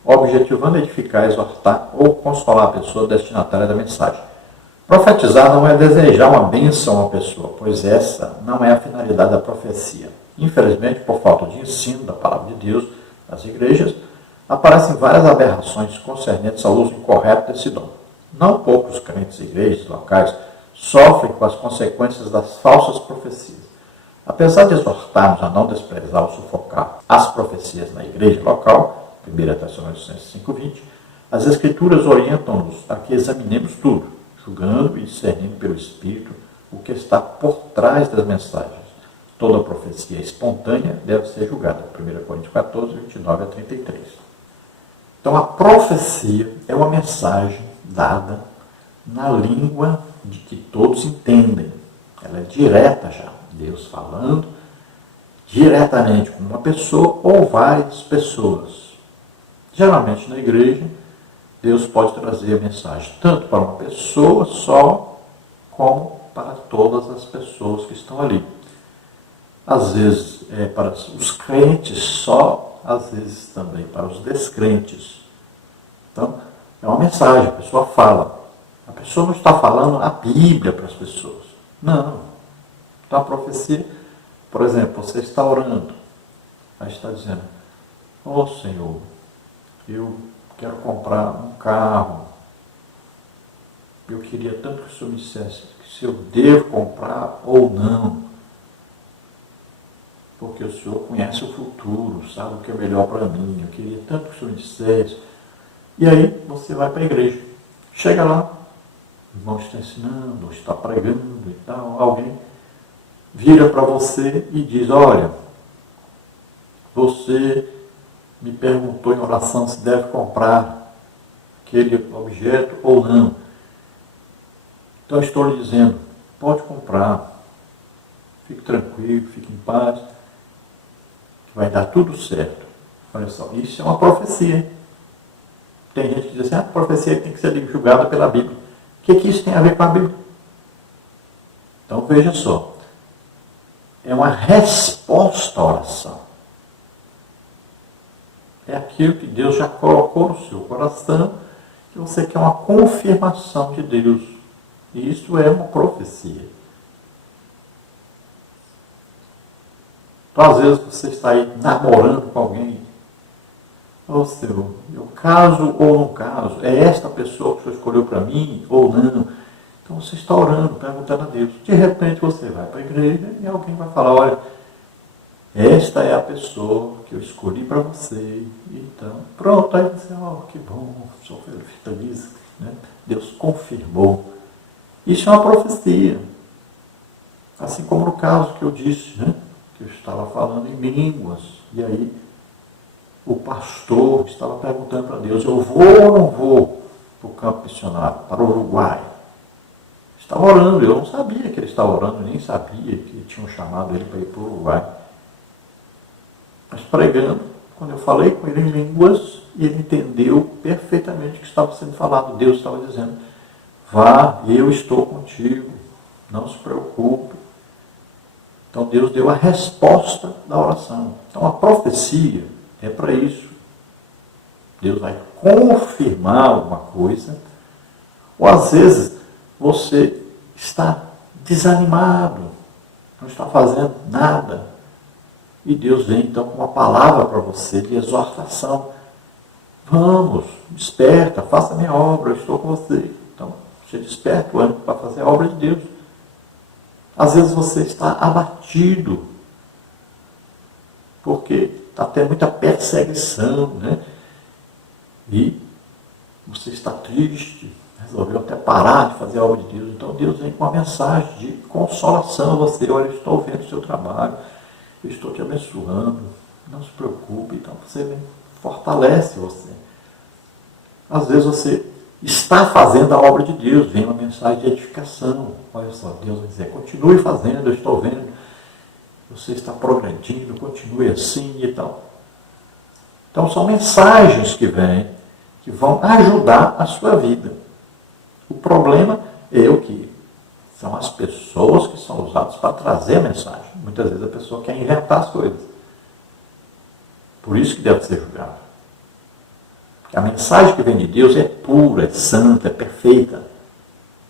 objetivando edificar, exortar ou consolar a pessoa destinatária da mensagem. Profetizar não é desejar uma bênção a uma pessoa, pois essa não é a finalidade da profecia. Infelizmente, por falta de ensino da palavra de Deus nas igrejas, aparecem várias aberrações concernentes ao uso incorreto desse dom. Não poucos crentes e igrejas locais sofrem com as consequências das falsas profecias. Apesar de exortarmos a não desprezar ou sufocar as profecias na igreja local, 1 Tessalonicenses 5:20, as Escrituras orientam-nos a que examinemos tudo, julgando e discernindo pelo Espírito o que está por trás das mensagens. Toda profecia espontânea deve ser julgada. 1 Coríntios 14, 29 a 33. Então, a profecia é uma mensagem dada na língua de que todos entendem. Ela é direta já. Deus falando diretamente com uma pessoa ou várias pessoas. Geralmente na igreja, Deus pode trazer a mensagem tanto para uma pessoa só, como para todas as pessoas que estão ali. Às vezes é para os crentes só, às vezes também para os descrentes. Então, é uma mensagem, a pessoa fala. A pessoa não está falando a Bíblia para as pessoas. Não. Então, a profecia, por exemplo, você está orando, aí está dizendo, ó Senhor, eu quero comprar um carro. Eu queria tanto que o Senhor me dissesse se eu devo comprar ou não. Porque o Senhor conhece o futuro, sabe o que é melhor para mim. Eu queria tanto que o Senhor me dissesse E aí você vai para a igreja. Chega lá, o irmão está ensinando, está pregando e tal, alguém vira para você e diz, olha, você me perguntou em oração se deve comprar aquele objeto ou não. Então eu estou lhe dizendo, pode comprar, fique tranquilo, fique em paz, que vai dar tudo certo. Olha só, isso é uma profecia. Tem gente que diz assim, a profecia tem que ser julgada pela Bíblia. O que isso tem a ver com a Bíblia? Então veja só, é uma resposta à oração. É aquilo que Deus já colocou no seu coração, que você quer uma confirmação de Deus. E isso é uma profecia. Então, às vezes, você está aí namorando com alguém. Ô Senhor, eu caso ou não caso? É esta pessoa que o Senhor escolheu para mim ou não? Então, você está orando, perguntando a Deus. De repente, você vai para a igreja e alguém vai falar, olha, esta é a pessoa que eu escolhi para você. Então, pronto, aí você, que bom, sou feliz. Né? Deus confirmou. Isso é uma profecia. Assim como no caso que eu disse, né? Que eu estava falando em línguas. E aí, o pastor estava perguntando para Deus, eu vou ou não vou para o campo missionário, para o Uruguai? Estava orando, eu não sabia que ele estava orando, nem sabia que tinham chamado ele para ir para o Uruguai. Mas pregando, quando eu falei com ele em línguas, ele entendeu perfeitamente o que estava sendo falado. Deus estava dizendo, vá, eu estou contigo, não se preocupe. Então Deus deu a resposta da oração. Então a profecia é para isso. Deus vai confirmar alguma coisa, ou às vezes você está desanimado, não está fazendo nada. E Deus vem então com uma palavra para você de exortação. Vamos, desperta, faça a minha obra, eu estou com você. Então, você desperta o ânimo para fazer a obra de Deus. Às vezes você está abatido, porque está tendo muita perseguição, né? E você está triste, resolveu até parar de fazer a obra de Deus. Então Deus vem com uma mensagem de consolação a você. Olha, eu estou vendo o seu trabalho, eu estou te abençoando, não se preocupe. Então você vem, fortalece você. Às vezes você está fazendo a obra de Deus, vem uma mensagem de edificação. Olha só, Deus vai dizer, continue fazendo, eu estou vendo, você está progredindo, continue assim e tal. Então são mensagens que vêm, que vão ajudar a sua vida. O problema é o que? São as pessoas que são usadas para trazer a mensagem. Muitas vezes a pessoa quer inventar as coisas. Por isso que deve ser julgado. Porque a mensagem que vem de Deus é pura, é santa, é perfeita.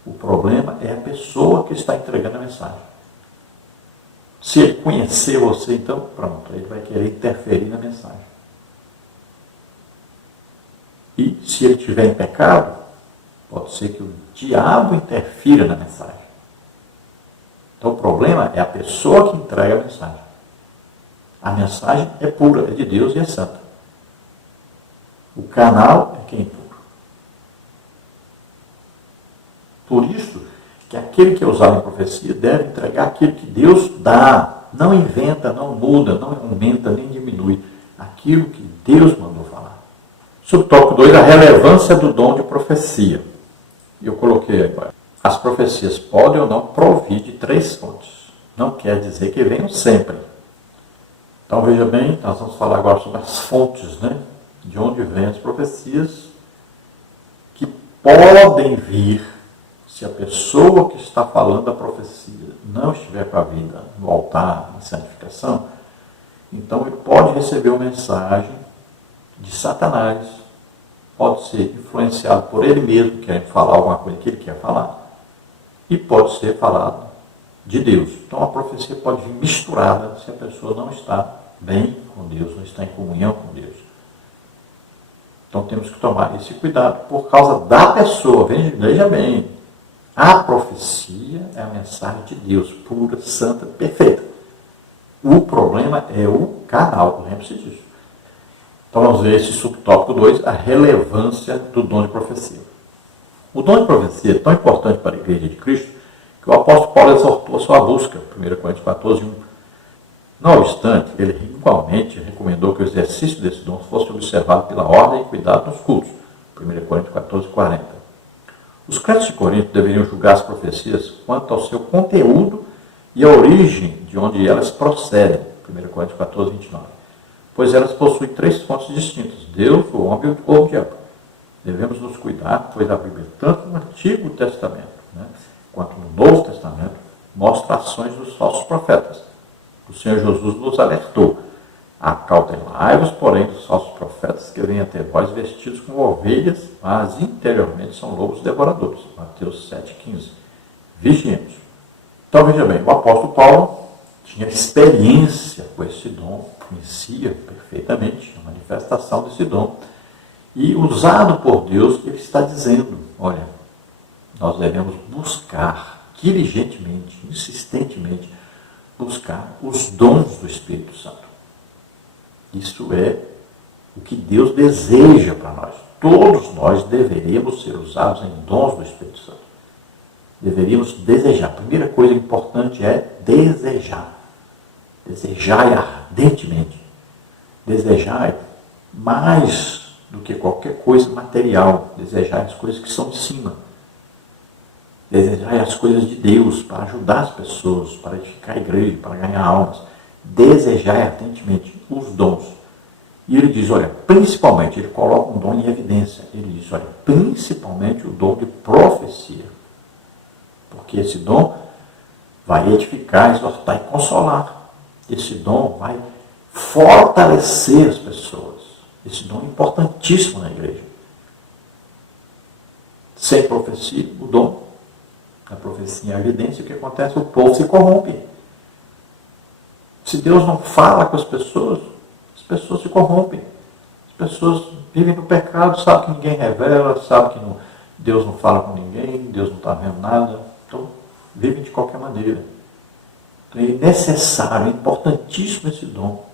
O problema é a pessoa que está entregando a mensagem. Se ele conhecer você, então, pronto, ele vai querer interferir na mensagem. E se ele estiver em pecado, pode ser que o diabo interfira na mensagem. Então o problema é a pessoa que entrega a mensagem. A mensagem é pura, é de Deus e é santa. O canal é quem é impuro. Por isso que aquele que é usado em profecia deve entregar aquilo que Deus dá. Não inventa, não muda, não aumenta, nem diminui. Aquilo que Deus mandou falar. Subtópico 2, a relevância do dom de profecia. Eu coloquei agora. As profecias podem ou não provir de 3 fontes. Não quer dizer que venham sempre. Então veja bem, nós vamos falar agora sobre as fontes, né? De onde vêm as profecias que podem vir se a pessoa que está falando a profecia não estiver com a vida no altar, na santificação. Então ele pode receber uma mensagem de Satanás, pode ser influenciado por ele mesmo, querendo falar alguma coisa que ele quer falar, e pode ser falado de Deus. Então a profecia pode vir misturada se a pessoa não está bem com Deus, não está em comunhão com Deus. Então temos que tomar esse cuidado por causa da pessoa. Veja bem, a profecia é a mensagem de Deus, pura, santa, perfeita. O problema é o canal, lembre-se disso. Então vamos ver esse subtópico 2, a relevância do dom de profecia. O dom de profecia é tão importante para a Igreja de Cristo que o apóstolo Paulo exortou a sua busca, 1 Coríntios 14, 1. Não obstante, ele igualmente recomendou que o exercício desse dom fosse observado pela ordem e cuidado nos cultos, 1 Coríntios 14, 40. Os crentes de Corinto deveriam julgar as profecias quanto ao seu conteúdo e a origem de onde elas procedem, 1 Coríntios 14, 29. Pois elas possuem 3 fontes distintas, Deus, o homem ou o diabo. Devemos nos cuidar, pois a Bíblia, tanto no Antigo Testamento, quanto no Novo Testamento, mostra ações dos falsos profetas. O Senhor Jesus nos alertou: acautelai-vos, porém, dos falsos profetas que vêm até vós vestidos como ovelhas, mas interiormente são lobos devoradores. Mateus 7,15. Vigiemos. Então, veja bem, o apóstolo Paulo tinha experiência com esse dom, conhecia perfeitamente a manifestação desse dom, e usado por Deus, ele está dizendo: olha, nós devemos buscar diligentemente, insistentemente, buscar os dons do Espírito Santo. Isso é o que Deus deseja para nós. Todos nós deveríamos ser usados em dons do Espírito Santo. Deveríamos desejar. A primeira coisa importante é desejar. Desejar ardentemente. Desejar mais do que qualquer coisa material. Desejar as coisas que são de cima. Desejar as coisas de Deus para ajudar as pessoas, para edificar a igreja, para ganhar almas. Desejar ardentemente os dons. E ele diz, olha, principalmente, ele coloca um dom em evidência. Ele diz, olha, principalmente o dom de profecia. Porque esse dom vai edificar, exortar e consolar. Esse dom vai fortalecer as pessoas. Esse dom é importantíssimo na igreja. Sem profecia, o dom, a profecia em evidência, o que acontece? O povo se corrompe. Se Deus não fala com as pessoas se corrompem. As pessoas vivem no pecado, sabem que ninguém revela, sabem que Deus não fala com ninguém, Deus não está vendo nada. Então, vivem de qualquer maneira. Então, é necessário, é importantíssimo esse dom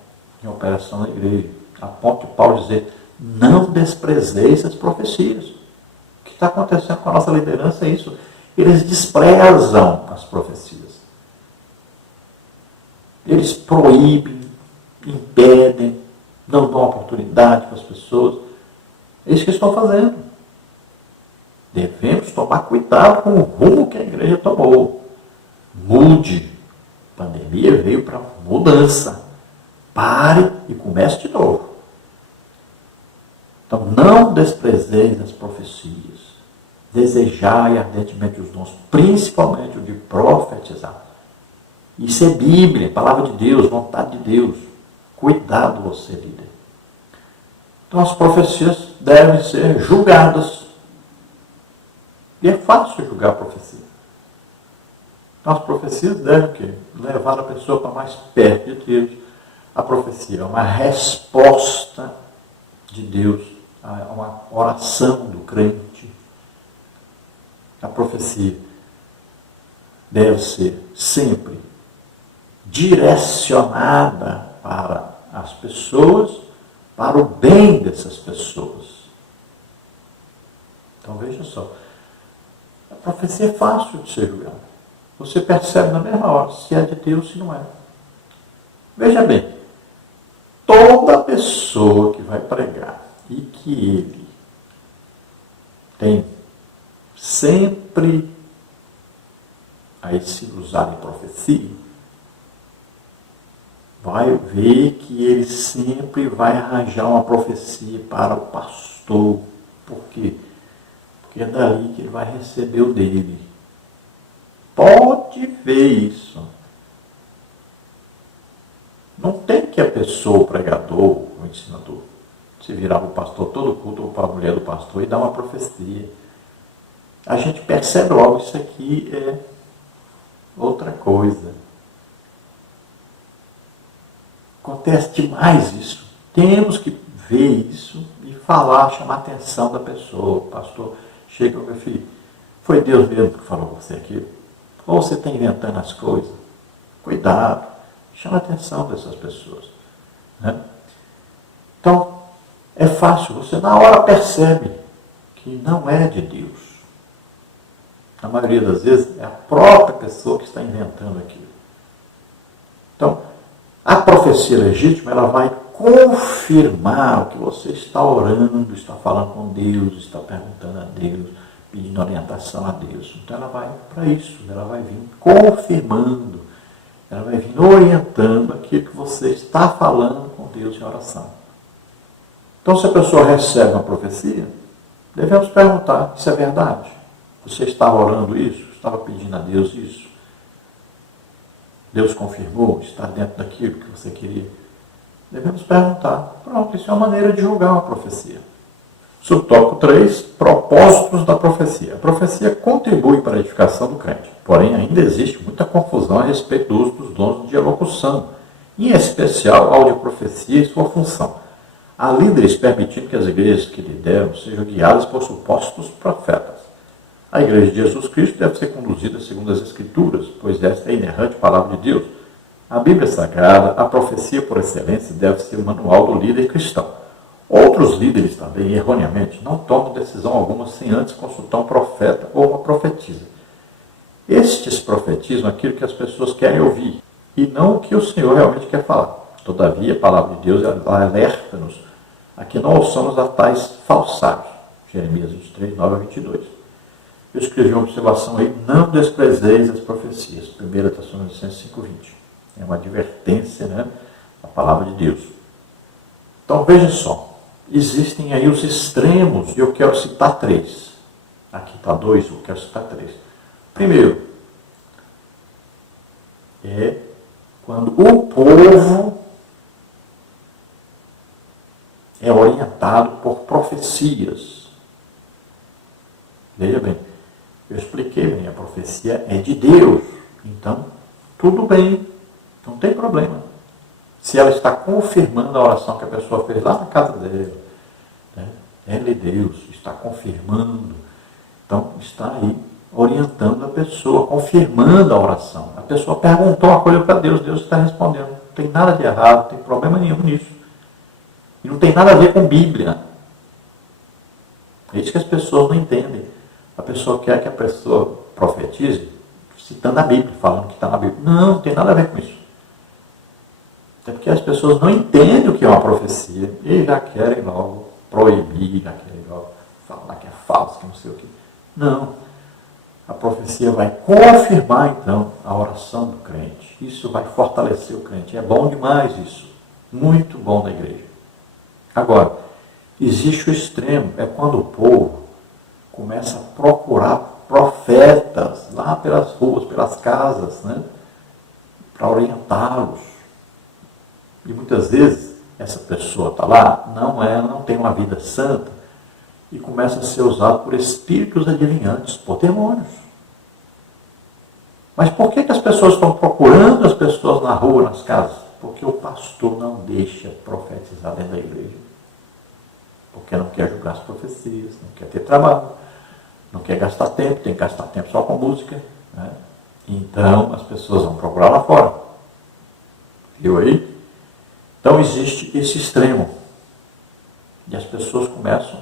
em operação na igreja. A ponto de Paulo dizer, não desprezeis as profecias. O que está acontecendo com a nossa liderança é isso. Eles desprezam as profecias. Eles proíbem, impedem, não dão oportunidade para as pessoas. É isso que estão fazendo. Devemos tomar cuidado com o rumo que a igreja tomou. Mude. A pandemia veio para mudança. Pare e comece de novo. Então, não desprezeis as profecias. Desejai ardentemente os dons, principalmente o de profetizar. Isso é Bíblia, palavra de Deus, vontade de Deus. Cuidado você, líder. Então as profecias devem ser julgadas. E é fácil julgar a profecia. Então as profecias devem o quê? Levar a pessoa para mais perto de Deus. A profecia é uma resposta de Deus a uma oração do crente. A profecia deve ser sempre direcionada para as pessoas, para o bem dessas pessoas. Então veja só, a profecia é fácil de ser julgada. Você percebe na mesma hora se é de Deus ou se não é. Veja bem, toda pessoa que vai pregar e que ele tem sempre a se usar em profecia, vai ver que ele sempre vai arranjar uma profecia para o pastor. Por quê? Porque é daí que ele vai receber o dele. Pode ver isso. Não tem que a pessoa, o pregador, o ensinador, se virar para o pastor todo culto ou para a mulher do pastor e dar uma profecia. A gente percebe logo, isso aqui é outra coisa. Acontece demais isso. Temos que ver isso e falar, chamar a atenção da pessoa. O pastor chega e meu filho, foi Deus mesmo que falou com você aqui? Ou você está inventando as coisas? Cuidado. Chama a atenção dessas pessoas. Né? Então, é fácil, você na hora percebe que não é de Deus. Na maioria das vezes é a própria pessoa que está inventando aquilo. Então, a profecia legítima, ela vai confirmar o que você está orando, está falando com Deus, está perguntando a Deus, pedindo orientação a Deus. Então ela vai para isso, ela vai vir confirmando, ela vai vir orientando aquilo que você está falando com Deus em oração. Então, se a pessoa recebe uma profecia, devemos perguntar, isso é verdade? Você estava orando isso? Estava pedindo a Deus isso? Deus confirmou? Está dentro daquilo que você queria? Devemos perguntar. Pronto, isso é uma maneira de julgar uma profecia. Subtópico 3, propósitos da profecia. A profecia contribui para a edificação do crente, porém ainda existe muita confusão a respeito do uso dos dons de elocução, em especial ao de profecia e sua função. Há líderes permitindo que as igrejas que lideram sejam guiadas por supostos profetas. A igreja de Jesus Cristo deve ser conduzida segundo as Escrituras, pois esta é a inerrante palavra de Deus. A Bíblia Sagrada, a profecia por excelência, deve ser o manual do líder cristão. Outros líderes também, erroneamente, não tomam decisão alguma sem antes consultar um profeta ou uma profetisa. Estes profetizam aquilo que as pessoas querem ouvir, e não o que o Senhor realmente quer falar. Todavia, a palavra de Deus alerta-nos a que não ouçamos a tais falsários. Jeremias 23, 9 a 22. Eu escrevi uma observação aí, não desprezeis as profecias. 1 Tessalonicenses 5, 20. É uma advertência, né, da palavra de Deus. Então, veja só. Existem aí os extremos, e eu quero citar 3. Aqui está 2, eu quero citar 3. Primeiro, é quando o povo é orientado por profecias. Veja bem, eu expliquei bem, a profecia é de Deus. Então, tudo bem, não tem problema. Se ela está confirmando a oração que a pessoa fez lá na casa dela, né? Ela e Deus está confirmando. Então, está aí orientando a pessoa, confirmando a oração. A pessoa perguntou uma coisa para Deus, Deus está respondendo. Não tem nada de errado, não tem problema nenhum nisso. E não tem nada a ver com Bíblia. É isso que as pessoas não entendem. A pessoa quer que a pessoa profetize citando a Bíblia, falando que está na Bíblia. Não, não tem nada a ver com isso. Até porque as pessoas não entendem o que é uma profecia e já querem logo proibir, já querem logo falar que é falso, que não sei o quê. Não. A profecia vai confirmar, então, a oração do crente. Isso vai fortalecer o crente. É bom demais isso. Muito bom na igreja. Agora, existe o extremo. É quando o povo começa a procurar profetas lá pelas ruas, pelas casas, né, para orientá-los. E muitas vezes essa pessoa está lá, não tem uma vida santa e começa a ser usado por espíritos adivinhantes, por demônios. Mas por que as pessoas estão procurando as pessoas na rua, nas casas? Porque o pastor não deixa profetizar dentro da igreja. Porque não quer julgar as profecias, não quer ter trabalho, não quer gastar tempo, tem que gastar tempo só com música, né? Então as pessoas vão procurar lá fora. Viu aí? Então existe esse extremo. E as pessoas começam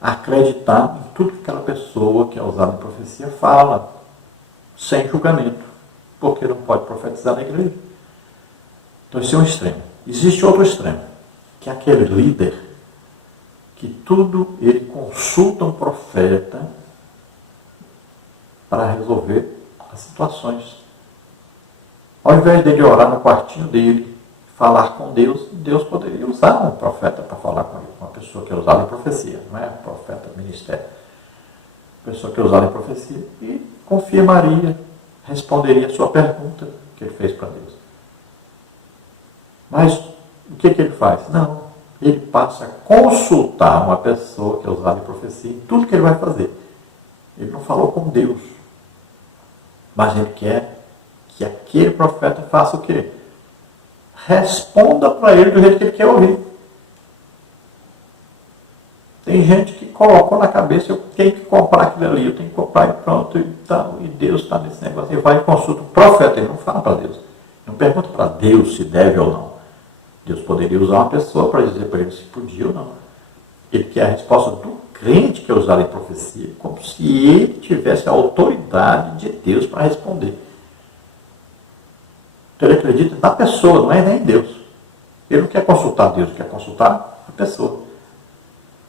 a acreditar em tudo que aquela pessoa que é usada em profecia fala, sem julgamento, porque não pode profetizar na igreja. Então esse é um extremo. Existe outro extremo, que é aquele líder que tudo ele consulta um profeta para resolver as situações. Ao invés dele orar no quartinho dele, falar com Deus, Deus poderia usar um profeta para falar com ele, uma pessoa que é usada em profecia, não é profeta, ministério. Pessoa que é usada em profecia e confirmaria, responderia a sua pergunta que ele fez para Deus. Mas o que ele faz? Não, ele passa a consultar uma pessoa que é usada em profecia em tudo que ele vai fazer. Ele não falou com Deus, mas ele quer que aquele profeta faça o quê? Responda para ele do jeito que ele quer ouvir. Tem gente que colocou na cabeça, eu tenho que comprar aquilo ali, eu tenho que comprar e pronto, e tal, e Deus está nesse negócio. Ele vai e consulta o profeta, ele não fala para Deus. Não pergunta para Deus se deve ou não. Deus poderia usar uma pessoa para dizer para ele se podia ou não. Ele quer a resposta do crente que é usado em profecia, como se ele tivesse a autoridade de Deus para responder. Então ele acredita na pessoa, não é nem em Deus. Ele não quer consultar Deus, quer consultar a pessoa.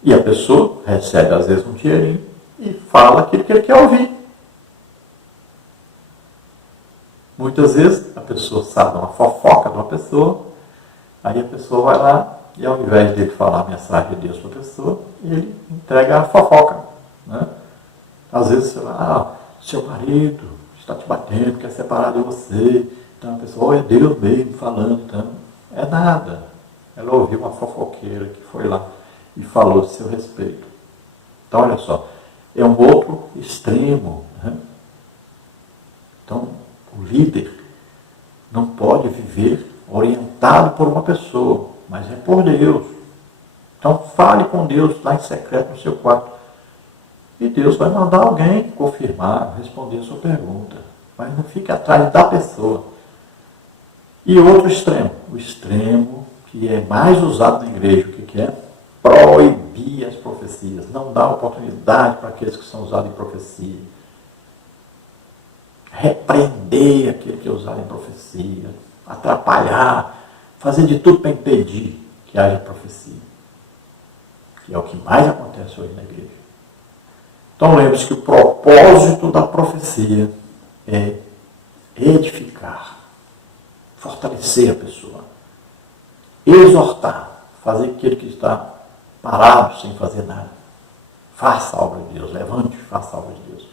E a pessoa recebe, às vezes, um dinheirinho e fala aquilo que ele quer ouvir. Muitas vezes a pessoa sabe uma fofoca de uma pessoa, aí a pessoa vai lá e ao invés dele falar a mensagem de Deus para a pessoa, ele entrega a fofoca. Né? Às vezes você fala, seu marido está te batendo, quer separar de você. Então a pessoa, é Deus mesmo falando. Então, é nada. Ela ouviu uma fofoqueira que foi lá e falou de seu respeito. Então olha só, é um outro extremo. Né? Então, o líder não pode viver orientado por uma pessoa, mas é por Deus. Então fale com Deus lá em secreto no seu quarto. E Deus vai mandar alguém confirmar, responder a sua pergunta. Mas não fique atrás da pessoa. E outro extremo, o extremo que é mais usado na igreja, o que é? Proibir as profecias. Não dar oportunidade para aqueles que são usados em profecia. Repreender aquele que é usado em profecia, atrapalhar, fazer de tudo para impedir que haja profecia, que é o que mais acontece hoje na igreja. Então lembre-se que o propósito da profecia é edificar, fortalecer a pessoa, exortar, fazer aquele que está parado sem fazer nada. Faça a obra de Deus, levante e faça a obra de Deus.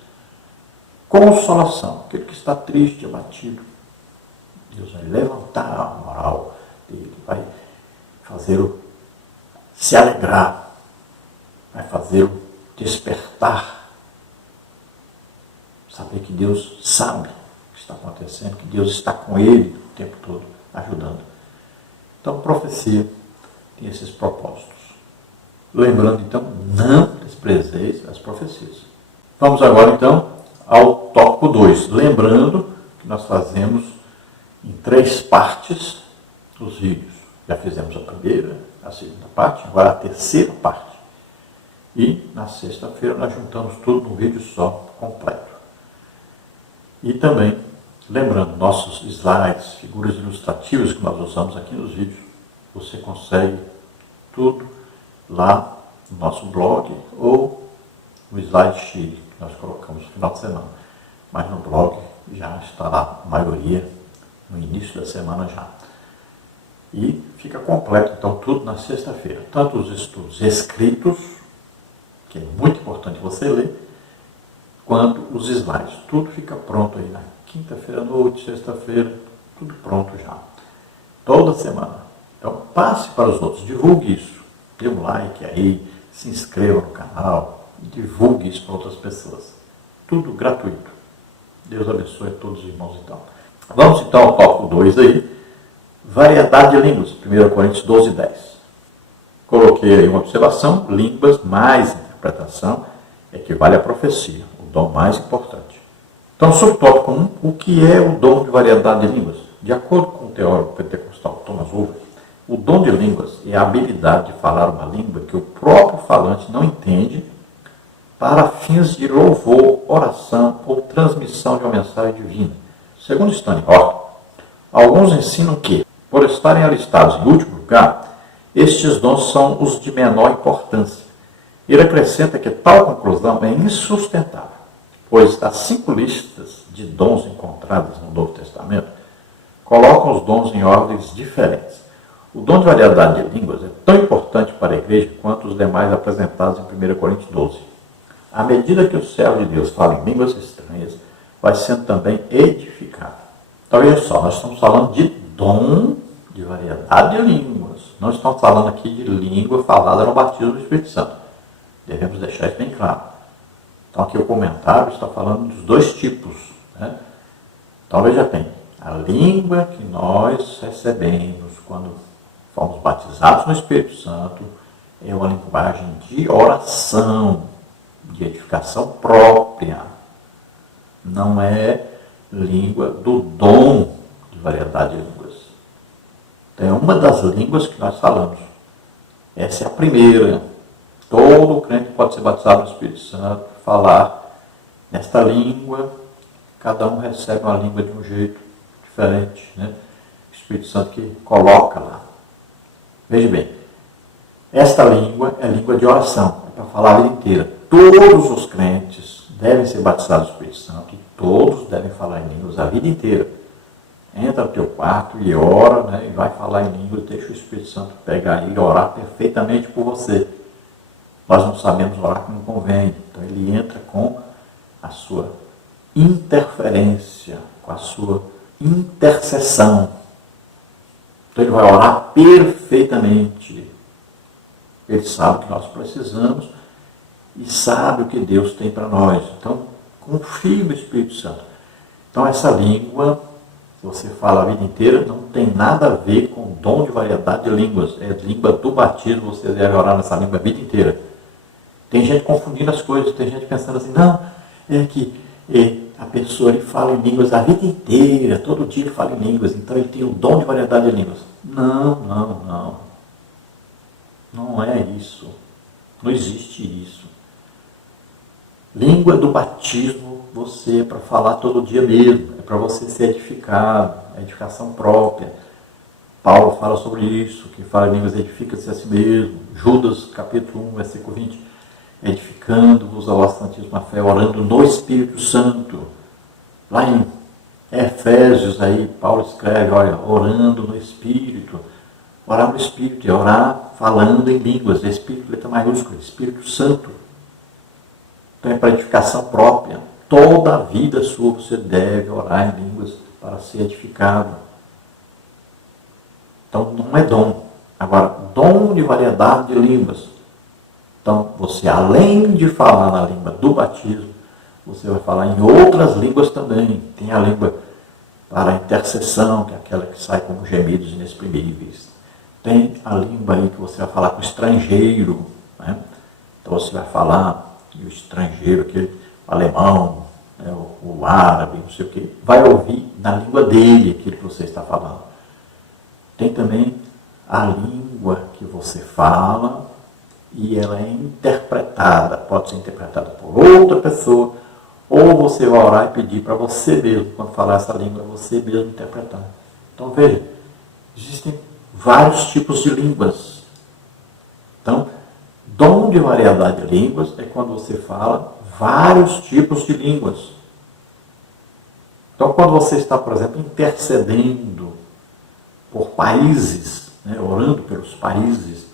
Consolação, aquele que está triste, abatido. Deus vai levantar a moral dele, vai fazê-lo se alegrar, vai fazê-lo despertar. Saber que Deus sabe o que está acontecendo, que Deus está com ele o tempo todo, ajudando. Então, profecia tem esses propósitos. Lembrando, então, não desprezeis as profecias. Vamos agora, então, ao tópico 2. Lembrando que nós fazemos em 3 partes os vídeos. Já fizemos a primeira, a segunda parte, agora a terceira parte. E na sexta-feira nós juntamos tudo num vídeo só, completo. E também, lembrando, nossos slides, figuras ilustrativas que nós usamos aqui nos vídeos, você consegue tudo lá no nosso blog ou no Slide Chile, que nós colocamos no final de semana. Mas no blog já está lá, a maioria, no início da semana já. E fica completo, então, tudo na sexta-feira. Tanto os estudos escritos, que é muito importante você ler, quanto os slides. Tudo fica pronto aí na quinta-feira à noite, sexta-feira, tudo pronto já. Toda semana. Então, passe para os outros, divulgue isso. Dê um like aí, se inscreva no canal, divulgue isso para outras pessoas. Tudo gratuito. Deus abençoe a todos os irmãos, então. Vamos, então, ao tópico 2 aí. Variedade de línguas. 1 Coríntios 12, 10. Coloquei aí uma observação. Línguas mais interpretação equivale à profecia. O dom mais importante. Então, subtópico 1. O que é o dom de variedade de línguas? De acordo com o teórico pentecostal Thomas Wolfe, o dom de línguas é a habilidade de falar uma língua que o próprio falante não entende para fins de louvor, oração ou transmissão de uma mensagem divina. Segundo Stanley Horton, alguns ensinam que, por estarem alistados em último lugar, estes dons são os de menor importância. Ele acrescenta que tal conclusão é insustentável, pois as 5 listas de dons encontradas no Novo Testamento colocam os dons em ordens diferentes. O dom de variedade de línguas é tão importante para a igreja quanto os demais apresentados em 1 Coríntios 12. À medida que o servo de Deus fala em línguas estranhas, vai sendo também edificado. Então, veja só, nós estamos falando de dom de variedade de línguas. Não estamos falando aqui de língua falada no batismo do Espírito Santo. Devemos deixar isso bem claro. Então, aqui o comentário está falando dos 2 tipos. Né? Então, veja bem, a língua que nós recebemos quando fomos batizados no Espírito Santo é uma linguagem de oração, de edificação própria. Não é língua do dom de variedade de línguas. Então, é uma das línguas que nós falamos. Essa é a primeira. Todo crente pode ser batizado no Espírito Santo, falar nesta língua. Cada um recebe uma língua de um jeito diferente, né? O Espírito Santo que coloca lá. Veja bem, esta língua é língua de oração, é para falar a vida inteira. Todos os crentes devem ser batizados no Espírito Santo e todos devem falar em línguas a vida inteira. Entra no teu quarto e ora, né, e vai falar em línguas, deixa o Espírito Santo pegar e orar perfeitamente por você. Nós não sabemos orar como convém, então ele entra com a sua interferência, com a sua intercessão. Então ele vai orar perfeitamente. Ele sabe o que nós precisamos e sabe o que Deus tem para nós. Então, confie no Espírito Santo. Então, essa língua, se você fala a vida inteira, não tem nada a ver com dom de variedade de línguas. É língua do batismo, você deve orar nessa língua a vida inteira. Tem gente confundindo as coisas, tem gente pensando assim, não, é que a pessoa ele fala em línguas a vida inteira, todo dia ele fala em línguas, então ele tem o dom de variedade de línguas. Não, não, não. Não é isso. Não existe isso. Língua do batismo, você é para falar todo dia mesmo, é para você ser edificado, é edificação própria. Paulo fala sobre isso, quem fala em línguas edifica-se a si mesmo. Judas, capítulo 1, versículo 20, edificando-vos ao Santíssima fé, orando no Espírito Santo. Lá em Efésios, aí, Paulo escreve, olha, orando no Espírito. Orar no Espírito é orar falando em línguas. Espírito, letra maiúscula, Espírito Santo. Então é para edificação própria. Toda a vida sua você deve orar em línguas para ser edificado. Então não é dom. Agora, dom de variedade de línguas. Então você, além de falar na língua do batismo, você vai falar em outras línguas também. Tem a língua para a intercessão, que é aquela que sai como gemidos inexprimíveis. Tem a língua aí que você vai falar com o estrangeiro, né? Então você vai falar, e o estrangeiro, aquele alemão, né, o árabe, não sei o quê, vai ouvir na língua dele aquilo que você está falando. Tem também a língua que você fala e ela é interpretada, pode ser interpretada por outra pessoa, ou você vai orar e pedir para você mesmo, quando falar essa língua, você mesmo interpretar. Então veja, existem vários tipos de línguas. Então, dom de variedade de línguas é quando você fala vários tipos de línguas. Então, quando você está, por exemplo, intercedendo por países, né, orando pelos países,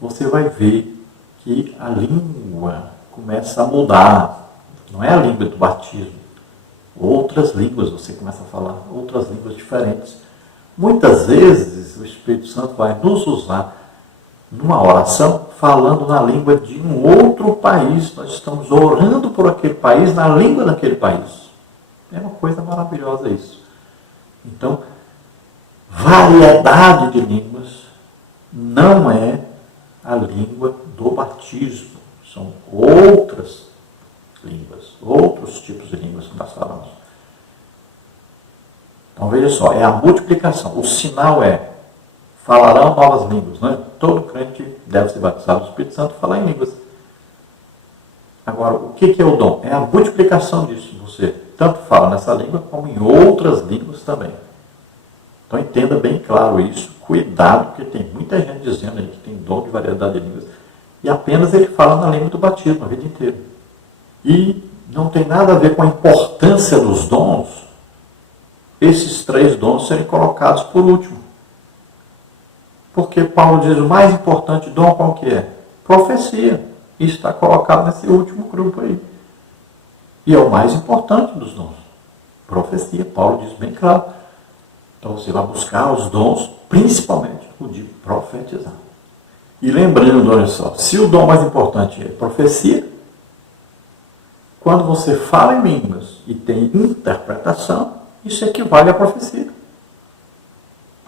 você vai ver que a língua começa a mudar. Não é a língua do batismo. Outras línguas você começa a falar, outras línguas diferentes. Muitas vezes o Espírito Santo vai nos usar numa oração falando na língua de um outro país. Nós estamos orando por aquele país, na língua daquele país. É uma coisa maravilhosa isso. Então, variedade de línguas não é a língua do batismo. São outras línguas, outros tipos de línguas que nós falamos. Então veja só, é a multiplicação. O sinal é, falarão novas línguas. Né? Todo crente deve ser batizado no Espírito Santo e falar em línguas. Agora, o que é o dom? É a multiplicação disso. Você tanto fala nessa língua como em outras línguas também. Então entenda bem claro isso. Cuidado, porque tem muita gente dizendo aí que tem dom de variedade de línguas e apenas ele fala na língua do batismo a vida inteira. E não tem nada a ver com a importância dos dons, esses 3 dons serem colocados por último. Porque Paulo diz, o mais importante dom qual que é? Profecia. E está colocado nesse último grupo aí. E é o mais importante dos dons. Profecia. Paulo diz bem claro. Então você vai buscar os dons, principalmente o de profetizar. E lembrando, olha só, se o dom mais importante é profecia, quando você fala em línguas e tem interpretação, isso equivale à profecia.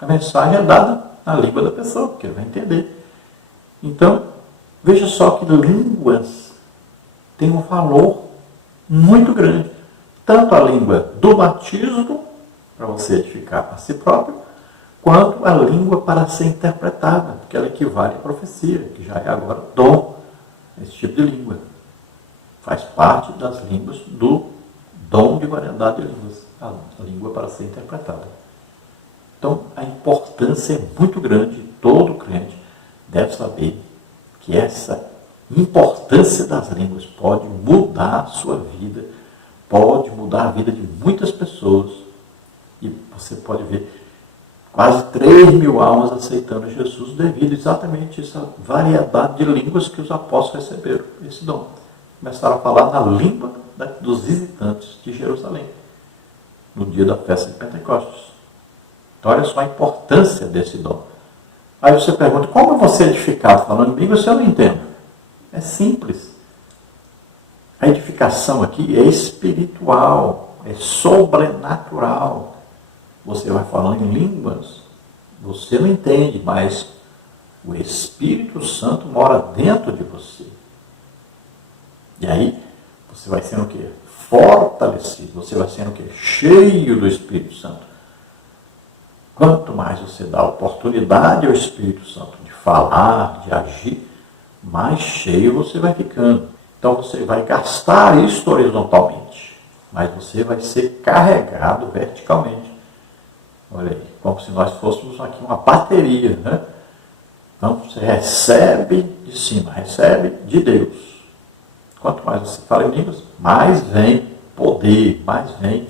A mensagem é dada na língua da pessoa, porque ele vai entender. Então, veja só que línguas têm um valor muito grande. Tanto a língua do batismo, para você edificar a si próprio, quanto a língua para ser interpretada, porque ela equivale à profecia, que já é agora dom. esse tipo de língua. Faz parte das línguas do dom de variedade de línguas, a língua para ser interpretada. Então, a importância é muito grande, todo crente deve saber que essa importância das línguas pode mudar a sua vida, pode mudar a vida de muitas pessoas. E você pode ver quase 3.000 almas aceitando Jesus devido exatamente a essa variedade de línguas que os apóstolos receberam, esse dom. Começaram a falar na língua dos visitantes de Jerusalém, no dia da festa de Pentecostes. Então, olha só a importância desse dom. Aí você pergunta, como eu vou ser edificado falando em língua se eu não entendo? É simples. A edificação aqui é espiritual, é sobrenatural. Você vai falando em línguas, você não entende, mas o Espírito Santo mora dentro de você. E aí, você vai sendo o quê? Fortalecido. Você vai sendo o quê? Cheio do Espírito Santo. Quanto mais você dá oportunidade ao Espírito Santo de falar, de agir, mais cheio você vai ficando. Então você vai gastar isso horizontalmente, mas você vai ser carregado verticalmente. Olha aí, como se nós fôssemos aqui uma bateria, né? Então você recebe de cima, recebe de Deus. Quanto mais você fala em línguas, mais vem poder, mais vem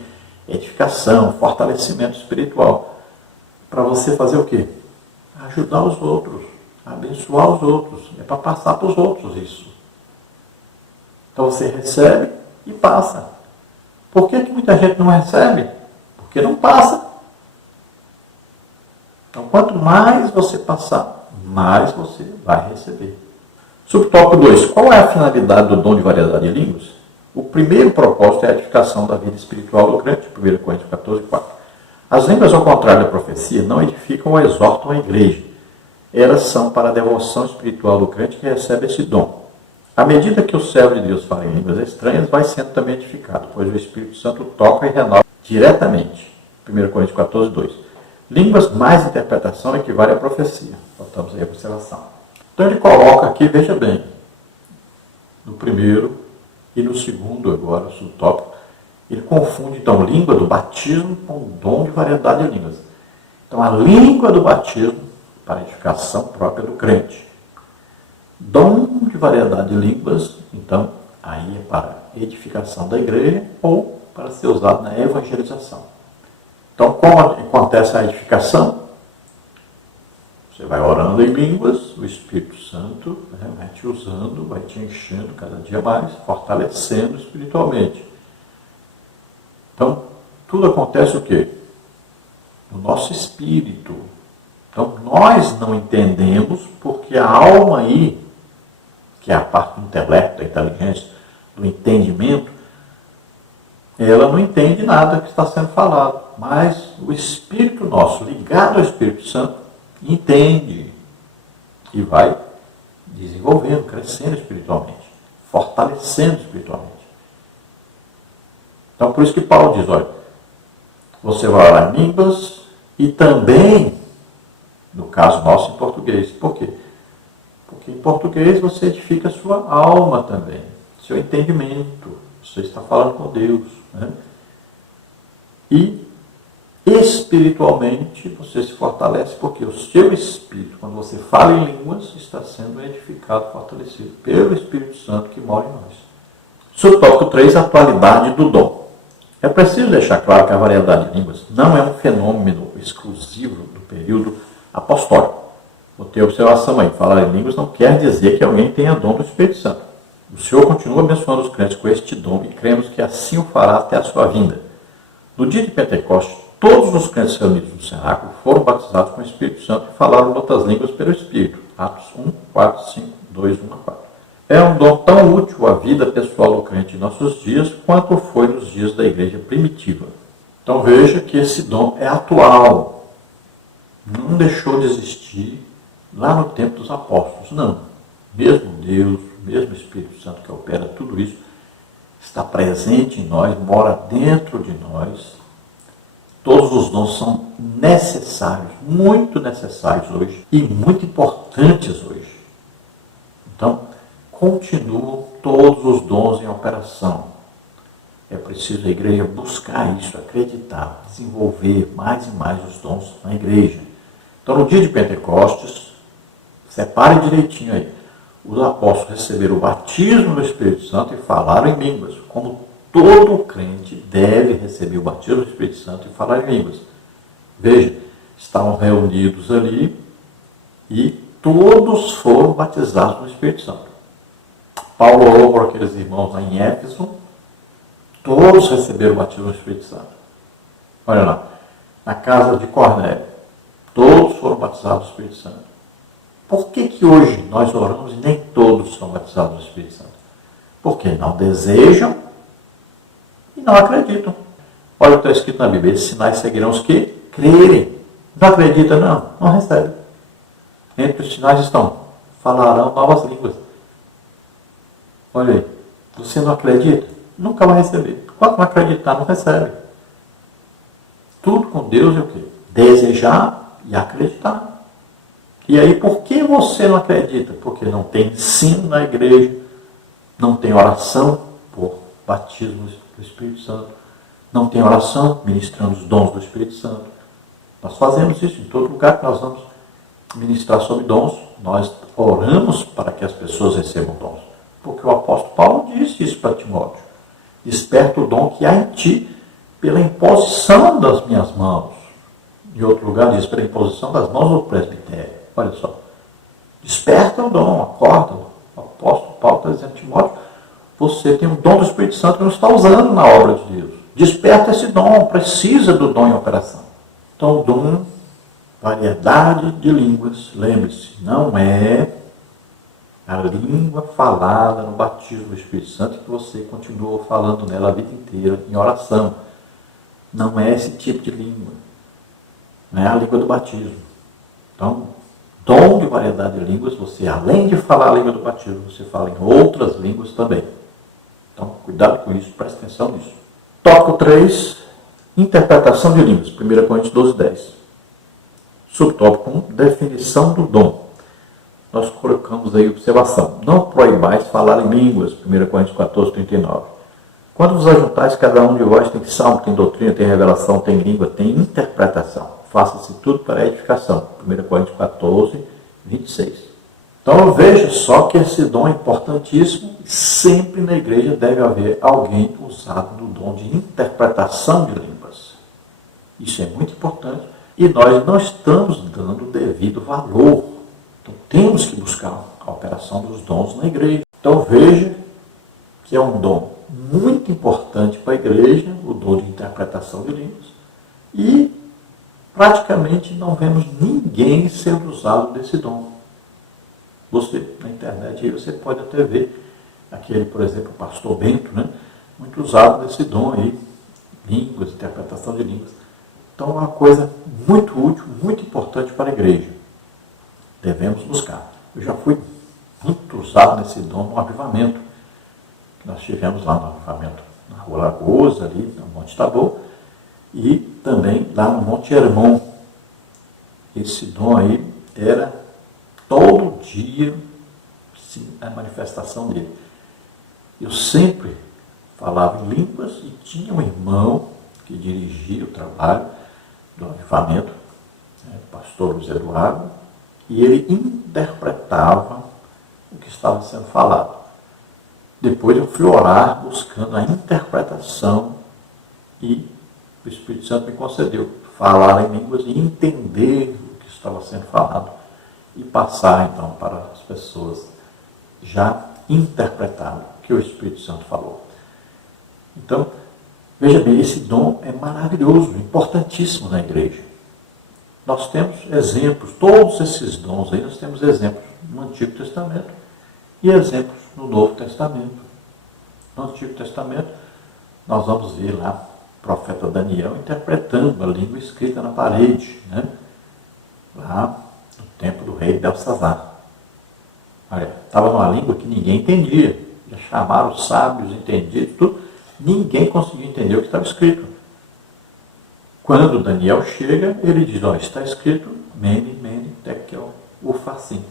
edificação, fortalecimento espiritual. Para você fazer o quê? Ajudar os outros, abençoar os outros. É para passar para os outros isso. Então você recebe e passa. Por que muita gente não recebe? Porque não passa. Então quanto mais você passar, mais você vai receber. Subtópico 2. Qual é a finalidade do dom de variedade de línguas? O primeiro propósito é a edificação da vida espiritual do crente. 1 Coríntios 14, 4. As línguas, ao contrário da profecia, não edificam ou exortam a igreja. Elas são para a devoção espiritual do crente que recebe esse dom. À medida que o servo de Deus fala em línguas estranhas, vai sendo também edificado, pois o Espírito Santo toca e renova diretamente. 1 Coríntios 14, 2. Línguas mais interpretação equivale à profecia. Voltamos aí à observação. Então ele coloca aqui, veja bem, no primeiro e no segundo agora, o subtópico, ele confunde, então, língua do batismo com o dom de variedade de línguas. Então, a língua do batismo para a edificação própria do crente. Dom de variedade de línguas, então, aí é para edificação da igreja ou para ser usado na evangelização. Então, como acontece a edificação? Você vai orando em línguas, o Espírito Santo vai te usando, vai te enchendo cada dia mais, fortalecendo espiritualmente. Então, tudo acontece o quê? No nosso espírito. Então, nós não entendemos porque a alma aí, que é a parte do intelecto, da inteligência, do entendimento, ela não entende nada que está sendo falado. Mas o espírito nosso, ligado ao Espírito Santo, entende e vai desenvolvendo, crescendo espiritualmente, fortalecendo espiritualmente. Então, por isso que Paulo diz, olha, você vai orar em línguas e também, no caso nosso, em português. Por quê? Porque em português você edifica a sua alma também, seu entendimento. Você está falando com Deus. Né? E espiritualmente você se fortalece, porque o seu espírito, quando você fala em línguas, está sendo edificado, fortalecido pelo Espírito Santo que mora em nós. Subtópico 3, a atualidade do dom. É preciso deixar claro que a variedade de línguas não é um fenômeno exclusivo do período apostólico. Vou ter observação aí, falar em línguas não quer dizer que alguém tenha dom do Espírito Santo. O Senhor continua abençoando os crentes com este dom e cremos que assim o fará até a sua vinda. No dia de Pentecostes, todos os crentes reunidos no cenáculo foram batizados com o Espírito Santo e falaram outras línguas pelo Espírito. Atos 1, 4, 5, 2, 1 a 4. É um dom tão útil à vida pessoal do crente em nossos dias, quanto foi nos dias da igreja primitiva. Então veja que esse dom é atual. Não deixou de existir lá no tempo dos apóstolos, não. Mesmo Deus, mesmo Espírito Santo que opera tudo isso, está presente em nós, mora dentro de nós. Todos os dons são necessários, muito necessários hoje e muito importantes hoje. Então, continuam todos os dons em operação. É preciso a igreja buscar isso, acreditar, desenvolver mais e mais os dons na igreja. Então, no dia de Pentecostes, separe direitinho aí. Os apóstolos receberam o batismo do Espírito Santo e falaram em línguas, como todo crente deve receber o batismo do Espírito Santo e falar em línguas. Veja, estavam reunidos ali e todos foram batizados no Espírito Santo. Paulo orou por aqueles irmãos lá em Éfeso, todos receberam o batismo do Espírito Santo. Olha lá, na casa de Cornélio, todos foram batizados do Espírito Santo. Por que hoje nós oramos e nem todos são batizados do Espírito Santo? Porque não desejam e não acreditam. Olha o que está escrito na Bíblia: esses sinais seguirão os que crerem. Não acredita, não recebe. Entre os sinais estão: falarão novas línguas. Olha aí, você não acredita? Nunca vai receber. Quando não acreditar, não recebe. Tudo com Deus é o quê? Desejar e acreditar. E aí, por que você não acredita? Porque não tem ensino na igreja, não tem oração por batismo do Espírito Santo, não tem oração ministrando os dons do Espírito Santo. Nós fazemos isso em todo lugar que nós vamos ministrar sobre dons. Nós oramos para que as pessoas recebam dons. Porque o apóstolo Paulo disse isso para Timóteo: desperta o dom que há em ti pela imposição das minhas mãos. Em outro lugar diz: pela imposição das mãos do presbitério. Olha só, desperta o dom, acorda. O apóstolo Paulo está dizendo: Timóteo, você tem um dom do Espírito Santo que não está usando na obra de Deus. Desperta esse dom, precisa do dom em operação. Então, o dom, variedade de línguas, lembre-se, não é a língua falada no batismo do Espírito Santo que você continuou falando nela a vida inteira em oração. Não é esse tipo de língua. Não é a língua do batismo. Então, dom de variedade de línguas, você, além de falar a língua do batismo, você fala em outras línguas também. Então, cuidado com isso, preste atenção nisso. Tópico 3, interpretação de línguas, 1 Coríntios 12, 10. Subtópico 1, definição do dom. Nós colocamos aí observação: não proibais falar em línguas, 1 Coríntios 14, 39. Quando vos ajuntais, cada um de vós tem salmo, tem doutrina, tem revelação, tem língua, tem interpretação. Faça-se tudo para a edificação, 1 Coríntios 14, 26. Então veja só que esse dom é importantíssimo. Sempre na igreja deve haver alguém usado no dom de interpretação de línguas. Isso é muito importante e nós não estamos dando o devido valor. Então temos que buscar a operação dos dons na igreja. Então veja que é um dom muito importante para a igreja, o dom de interpretação de línguas. E praticamente não vemos ninguém sendo usado desse dom. Você, na internet, aí você pode até ver aquele, por exemplo, o pastor Bento, né? Muito usado desse dom aí, línguas, interpretação de línguas. Então é uma coisa muito útil, muito importante para a igreja. Devemos buscar. Eu já fui muito usado nesse dom no avivamento. Nós tivemos lá no avivamento na Rua Lagoas, ali no Monte Tabor, e também lá no Monte Hermon. Esse dom aí era todo dia, sim, a manifestação dele. Eu sempre falava em línguas e tinha um irmão que dirigia o trabalho do avivamento, o pastor Luiz Eduardo, e ele interpretava o que estava sendo falado. Depois eu fui orar buscando a interpretação e o Espírito Santo me concedeu falar em línguas e entender o que estava sendo falado e passar então para as pessoas já interpretado o que o Espírito Santo falou. Então, veja bem, esse dom é maravilhoso, importantíssimo na igreja. Nós temos exemplos, todos esses dons aí, nós temos exemplos no Antigo Testamento e exemplos no Novo Testamento. No Antigo Testamento, nós vamos ver lá o profeta Daniel interpretando a língua escrita na parede, né? Lá no tempo do rei Belsazar. Olha, estava numa língua que ninguém entendia. Já chamaram os sábios, entendidos, tudo. Ninguém conseguia entender o que estava escrito. Quando Daniel chega, ele diz: ó, está escrito Mene, Mene, Tekel, Ufarsim.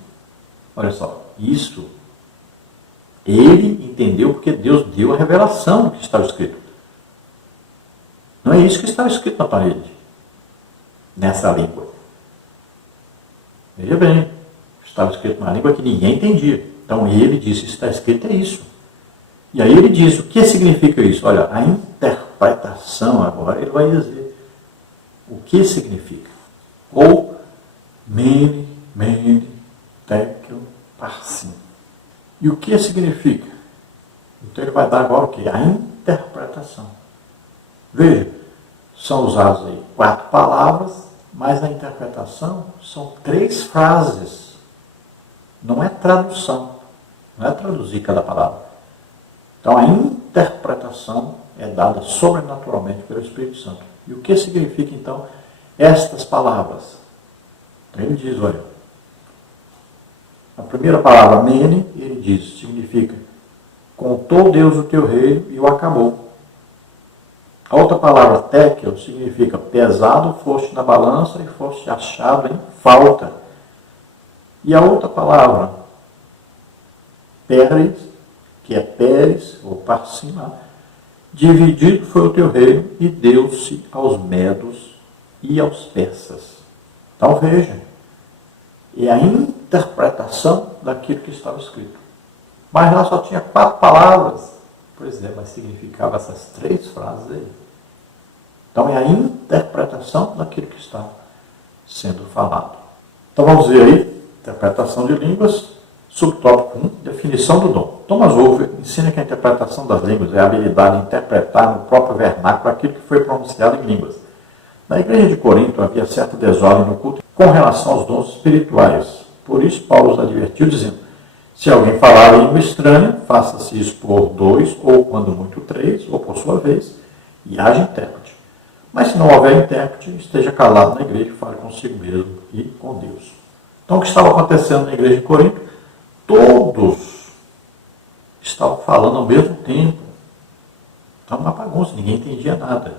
Olha só, isso Ele entendeu porque Deus deu a revelação do que estava escrito. Não é isso que estava escrito na parede, nessa língua. Veja bem, estava escrito numa língua que ninguém entendia. Então ele disse, está escrito é isso. E aí ele diz, o que significa isso? Olha, a interpretação agora, ele vai dizer o que significa. Ou, mene, tekel, parsim. E o que significa? Então ele vai dar agora o quê? A interpretação. Veja, são usadas aí 4 palavras, mas na interpretação são 3 frases. Não é tradução, não é traduzir cada palavra. Então a interpretação é dada sobrenaturalmente pelo Espírito Santo. E o que significa então estas palavras? Então ele diz, olha, a primeira palavra, mene, ele diz, significa contou Deus o teu reino e o acabou. A outra palavra, tekel, significa pesado foste na balança e foste achado em falta. E a outra palavra, peres, que é peres, ou parcima, dividido foi o teu reino e deu-se aos medos e aos persas. Então veja, é a interpretação daquilo que estava escrito. Mas lá só tinha 4 palavras. Pois é, mas significava essas 3 frases aí. Então é a interpretação daquilo que está sendo falado. Então vamos ver aí, interpretação de línguas, subtópico 1, definição do dom. Thomas Wolfe ensina que a interpretação das línguas é a habilidade de interpretar no próprio vernáculo aquilo que foi pronunciado em línguas. Na igreja de Corinto havia certa desordem no culto com relação aos dons espirituais. Por isso Paulo os advertiu dizendo, se alguém falar língua estranha, faça-se isso por 2, ou quando muito 3, ou por sua vez, e haja intérprete. Mas se não houver intérprete, esteja calado na igreja e fale consigo mesmo e com Deus. Então o que estava acontecendo na igreja de Corinto? Todos estavam falando ao mesmo tempo. Então uma bagunça, ninguém entendia nada.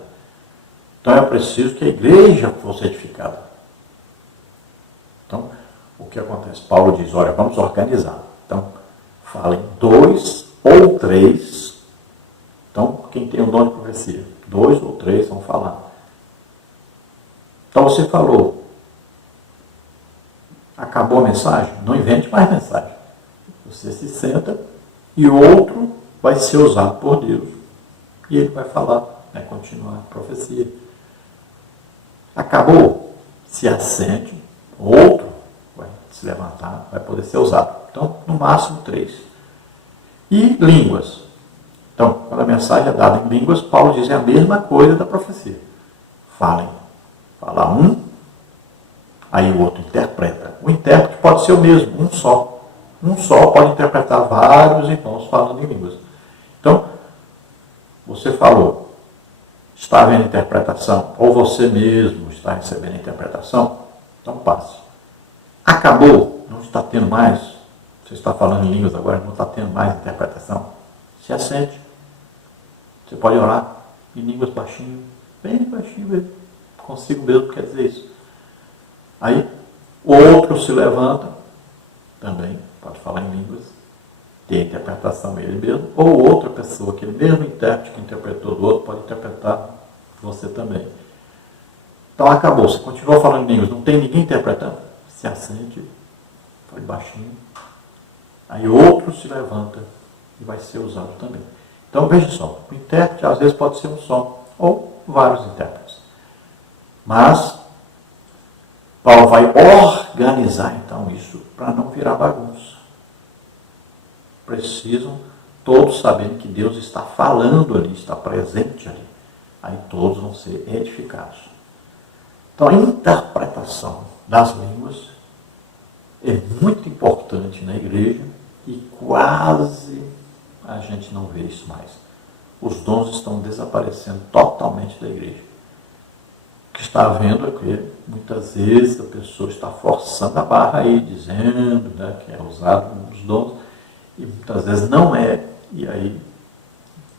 Então é preciso que a igreja fosse edificada. Então, o que acontece? Paulo diz, olha, vamos organizar. Então, falem 2 ou 3. Então, quem tem o dom de profecia? 2 ou 3 vão falar. Então, você falou. Acabou a mensagem? Não invente mais mensagem. Você se senta e o outro vai ser usado por Deus. E ele vai falar, vai continuar a profecia. Acabou? Se assente, outro vai se levantar, vai poder ser usado. Então, no máximo 3. E línguas. Então, quando a mensagem é dada em línguas, Paulo diz a mesma coisa da profecia. Falem. Fala um, aí o outro interpreta. O intérprete pode ser o mesmo, um só. Um só pode interpretar vários irmãos falando em línguas. Então, você falou, está havendo interpretação, ou você mesmo está recebendo interpretação, então passe. Acabou, não está tendo mais, você está falando em línguas agora, não está tendo mais interpretação, se assente. Você pode orar em línguas baixinho, bem baixinho mesmo, consigo mesmo quer dizer isso. Aí, outro se levanta, também pode falar em línguas, tem a interpretação ele mesmo, ou outra pessoa, aquele mesmo intérprete que interpretou do outro, pode interpretar você também. Então acabou, você continua falando em línguas, não tem ninguém interpretando, se assente, fale baixinho, aí outro se levanta e vai ser usado também. Então veja só, o intérprete às vezes pode ser um só, ou vários intérpretes. Mas Paulo vai organizar então isso para não virar bagunça. Precisam todos saberem que Deus está falando ali, está presente ali. Aí todos vão ser edificados. Então a interpretação das línguas é muito importante na igreja e quase a gente não vê isso mais. Os dons estão desaparecendo totalmente da igreja. O que está havendo é que muitas vezes a pessoa está forçando a barra aí, dizendo, né, que é usado os dons, e muitas vezes não é, e aí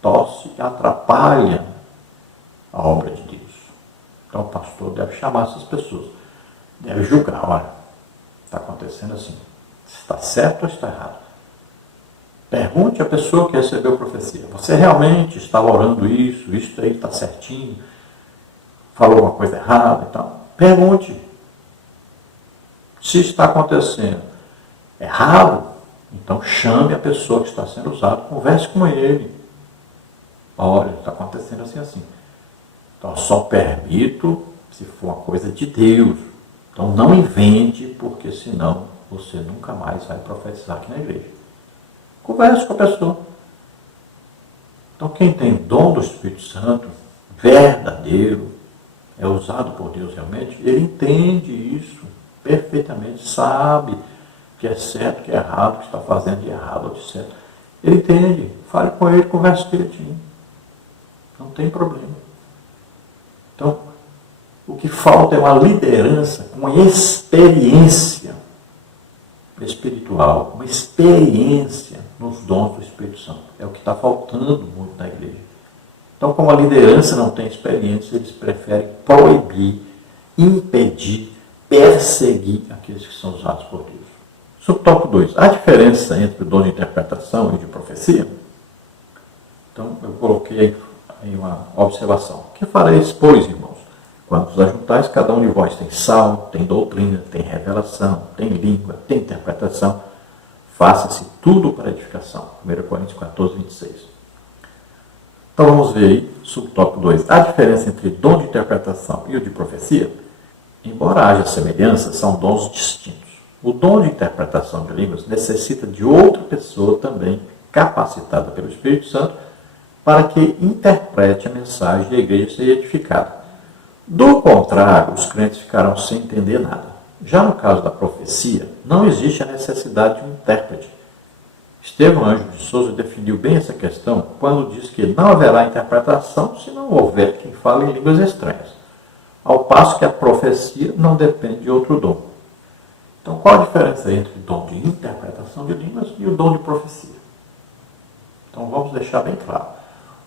torce e atrapalha a obra de Deus. Então o pastor deve chamar essas pessoas, deve julgar, olha, está acontecendo assim, está certo ou está errado? Pergunte à pessoa que recebeu profecia: você realmente estava orando isso? Isso aí está certinho? Falou alguma coisa errada e tal? Pergunte. Se está acontecendo errado, então chame a pessoa que está sendo usada, converse com ele. Olha, está acontecendo assim, assim. Então, só permito se for uma coisa de Deus. Então, não invente, porque senão você nunca mais vai profetizar aqui na igreja. Converse com a pessoa. Então, quem tem dom do Espírito Santo, verdadeiro, é usado por Deus realmente, ele entende isso perfeitamente, sabe que é certo, que é errado, que está fazendo de errado ou de certo. Ele entende, fale com ele, converse direitinho. Não tem problema. Então, o que falta é uma liderança com experiência espiritual, uma experiência nos dons do Espírito Santo. É o que está faltando muito na igreja. Então, como a liderança não tem experiência, eles preferem proibir, impedir, perseguir aqueles que são usados por Deus. Subtópico 2. A diferença entre o dom de interpretação e de profecia? Então, eu coloquei aí uma observação. Que fareis, pois, irmãos? Quando os ajuntais, cada um de vós tem salmo, tem doutrina, tem revelação, tem língua, tem interpretação. Faça-se tudo para edificação. 1 Coríntios 14, 26. Então vamos ver aí, subtópico 2. A diferença entre dom de interpretação e o de profecia? Embora haja semelhança, são dons distintos. O dom de interpretação de línguas necessita de outra pessoa também capacitada pelo Espírito Santo para que interprete a mensagem e a igreja seja edificada. Do contrário, os crentes ficarão sem entender nada. Já no caso da profecia, não existe a necessidade de um intérprete. Estevão Ângelo de Souza definiu bem essa questão quando diz que não haverá interpretação se não houver quem fale em línguas estranhas, ao passo que a profecia não depende de outro dom. Então, qual a diferença entre o dom de interpretação de línguas e o dom de profecia? Então, vamos deixar bem claro.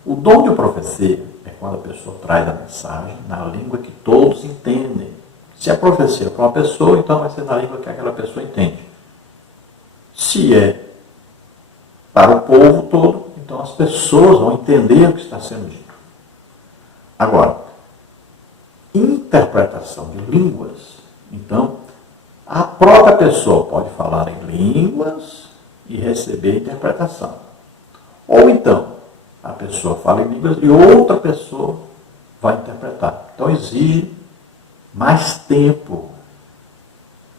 O dom de profecia é quando a pessoa traz a mensagem na língua que todos entendem. Se a profecia é para uma pessoa, então vai ser na língua que aquela pessoa entende. Se é para o povo todo, então as pessoas vão entender o que está sendo dito. Agora, interpretação de línguas, então, a própria pessoa pode falar em línguas e receber interpretação. Ou então, a pessoa fala em línguas e outra pessoa vai interpretar. Então, exige mais tempo.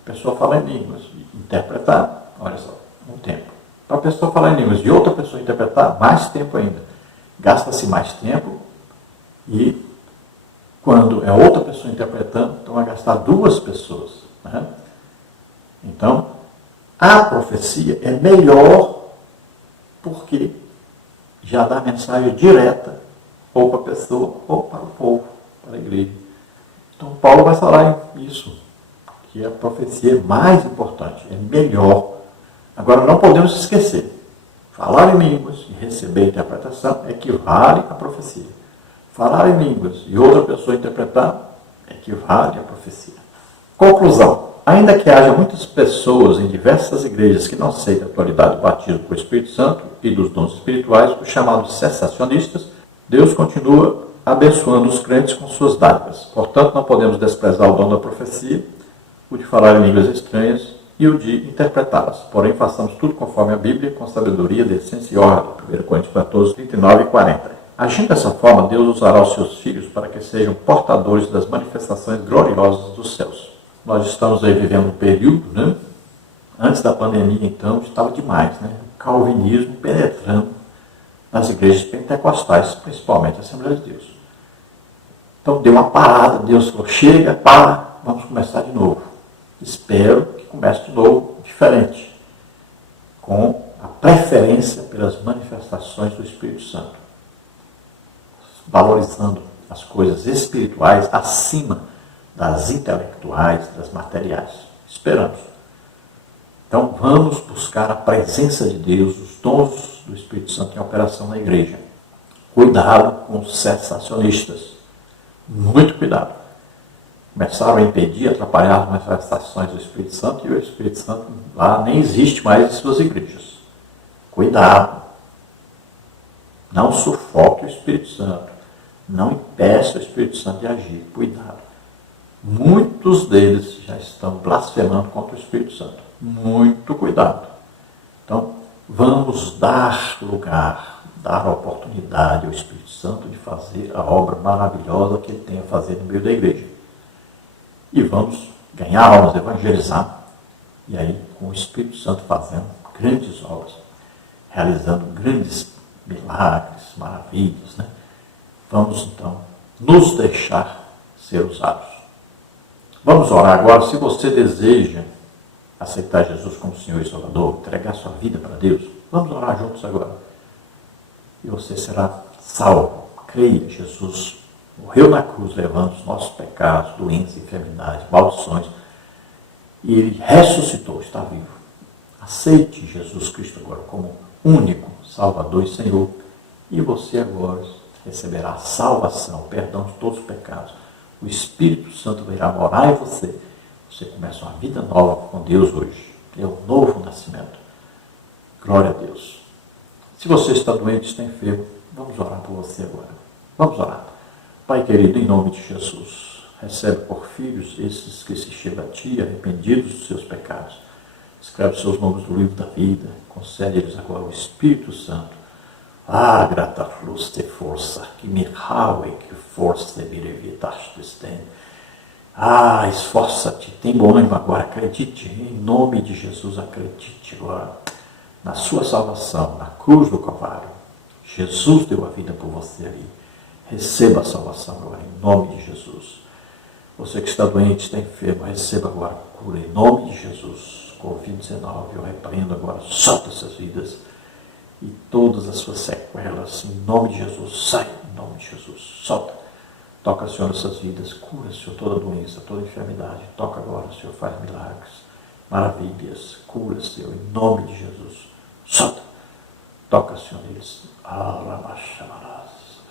A pessoa fala em línguas e interpretar, olha só, um tempo. Para a pessoa falar em línguas e outra pessoa interpretar, mais tempo ainda. Gasta-se mais tempo e quando é outra pessoa interpretando, então vai gastar duas pessoas. Né? Então, a profecia é melhor porque já dá mensagem direta ou para a pessoa ou para o povo, para a igreja. Então, Paulo vai falar isso, que a profecia é mais importante, é melhor. Agora, não podemos esquecer, falar em línguas e receber interpretação equivale à profecia. Falar em línguas e outra pessoa interpretar equivale à profecia. Conclusão. Ainda que haja muitas pessoas em diversas igrejas que não aceitam a atualidade do batismo com o Espírito Santo e dos dons espirituais, os chamados cessacionistas, Deus continua abençoando os crentes com suas dádivas. Portanto, não podemos desprezar o dom da profecia, o de falar em línguas estranhas e o de interpretá-las. Porém, façamos tudo conforme a Bíblia, com sabedoria, decência e ordem. 1 Coríntios 14, 39 e 40. Agindo dessa forma, Deus usará os seus filhos para que sejam portadores das manifestações gloriosas dos céus. Nós estamos aí vivendo um período, né? Antes da pandemia, então, estava demais, né? O calvinismo penetrando nas igrejas pentecostais, principalmente a Assembleia de Deus. Então, deu uma parada, Deus falou, chega, para, vamos começar de novo. Espero que comece de novo, diferente, com a preferência pelas manifestações do Espírito Santo, valorizando as coisas espirituais acima das intelectuais, das materiais. Esperamos. Então, vamos buscar a presença de Deus, os dons do Espírito Santo em operação na igreja. Cuidado com os cessacionistas. Muito cuidado. Começaram a impedir, atrapalhar as manifestações do Espírito Santo e o Espírito Santo lá nem existe mais em suas igrejas. Cuidado. Não sufoque o Espírito Santo. Não impeça o Espírito Santo de agir. Cuidado. Muitos deles já estão blasfemando contra o Espírito Santo. Muito cuidado. Então, vamos dar lugar, dar oportunidade ao Espírito Santo de fazer a obra maravilhosa que ele tem a fazer no meio da igreja. E vamos ganhar almas, evangelizar. E aí, com o Espírito Santo fazendo grandes obras, realizando grandes milagres, maravilhas, né? Vamos, então, nos deixar ser usados. Vamos orar agora. Se você deseja aceitar Jesus como Senhor e Salvador, entregar sua vida para Deus, vamos orar juntos agora. E você será salvo. Creia, Jesus morreu na cruz, levando os nossos pecados, doenças, enfermidades, maldições, e Ele ressuscitou, está vivo. Aceite Jesus Cristo agora como único Salvador e Senhor, e você agora receberá a salvação, o perdão de todos os pecados. O Espírito Santo virá morar em você. Você começa uma vida nova com Deus hoje. É um novo nascimento. Glória a Deus. Se você está doente, está enfermo, vamos orar por você agora. Vamos orar. Pai querido, em nome de Jesus, recebe por filhos esses que se chegam a Ti, arrependidos dos seus pecados. Escreve seus nomes no livro da vida. Concede-lhes agora o Espírito Santo. Ah, grata luz de força, que me raue, que força me levitaste tem. Ah, esforça-te, tem bom ânimo agora, acredite, em nome de Jesus, acredite agora na sua salvação, na cruz do Calvário. Jesus deu a vida por você ali. Receba a salvação agora, em nome de Jesus. Você que está doente, está enfermo, receba agora a cura, em nome de Jesus. Covid-19, eu repreendo agora, solta essas vidas e todas as suas sequelas, em nome de Jesus, sai, em nome de Jesus, solta. Toca, Senhor, essas vidas, cura, Senhor, toda doença, toda enfermidade. Toca agora, Senhor, faz milagres, maravilhas, cura, Senhor, em nome de Jesus. Solta. Toca, Senhor, eles.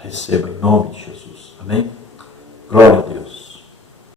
Receba em nome de Jesus. Amém? Glória a Deus.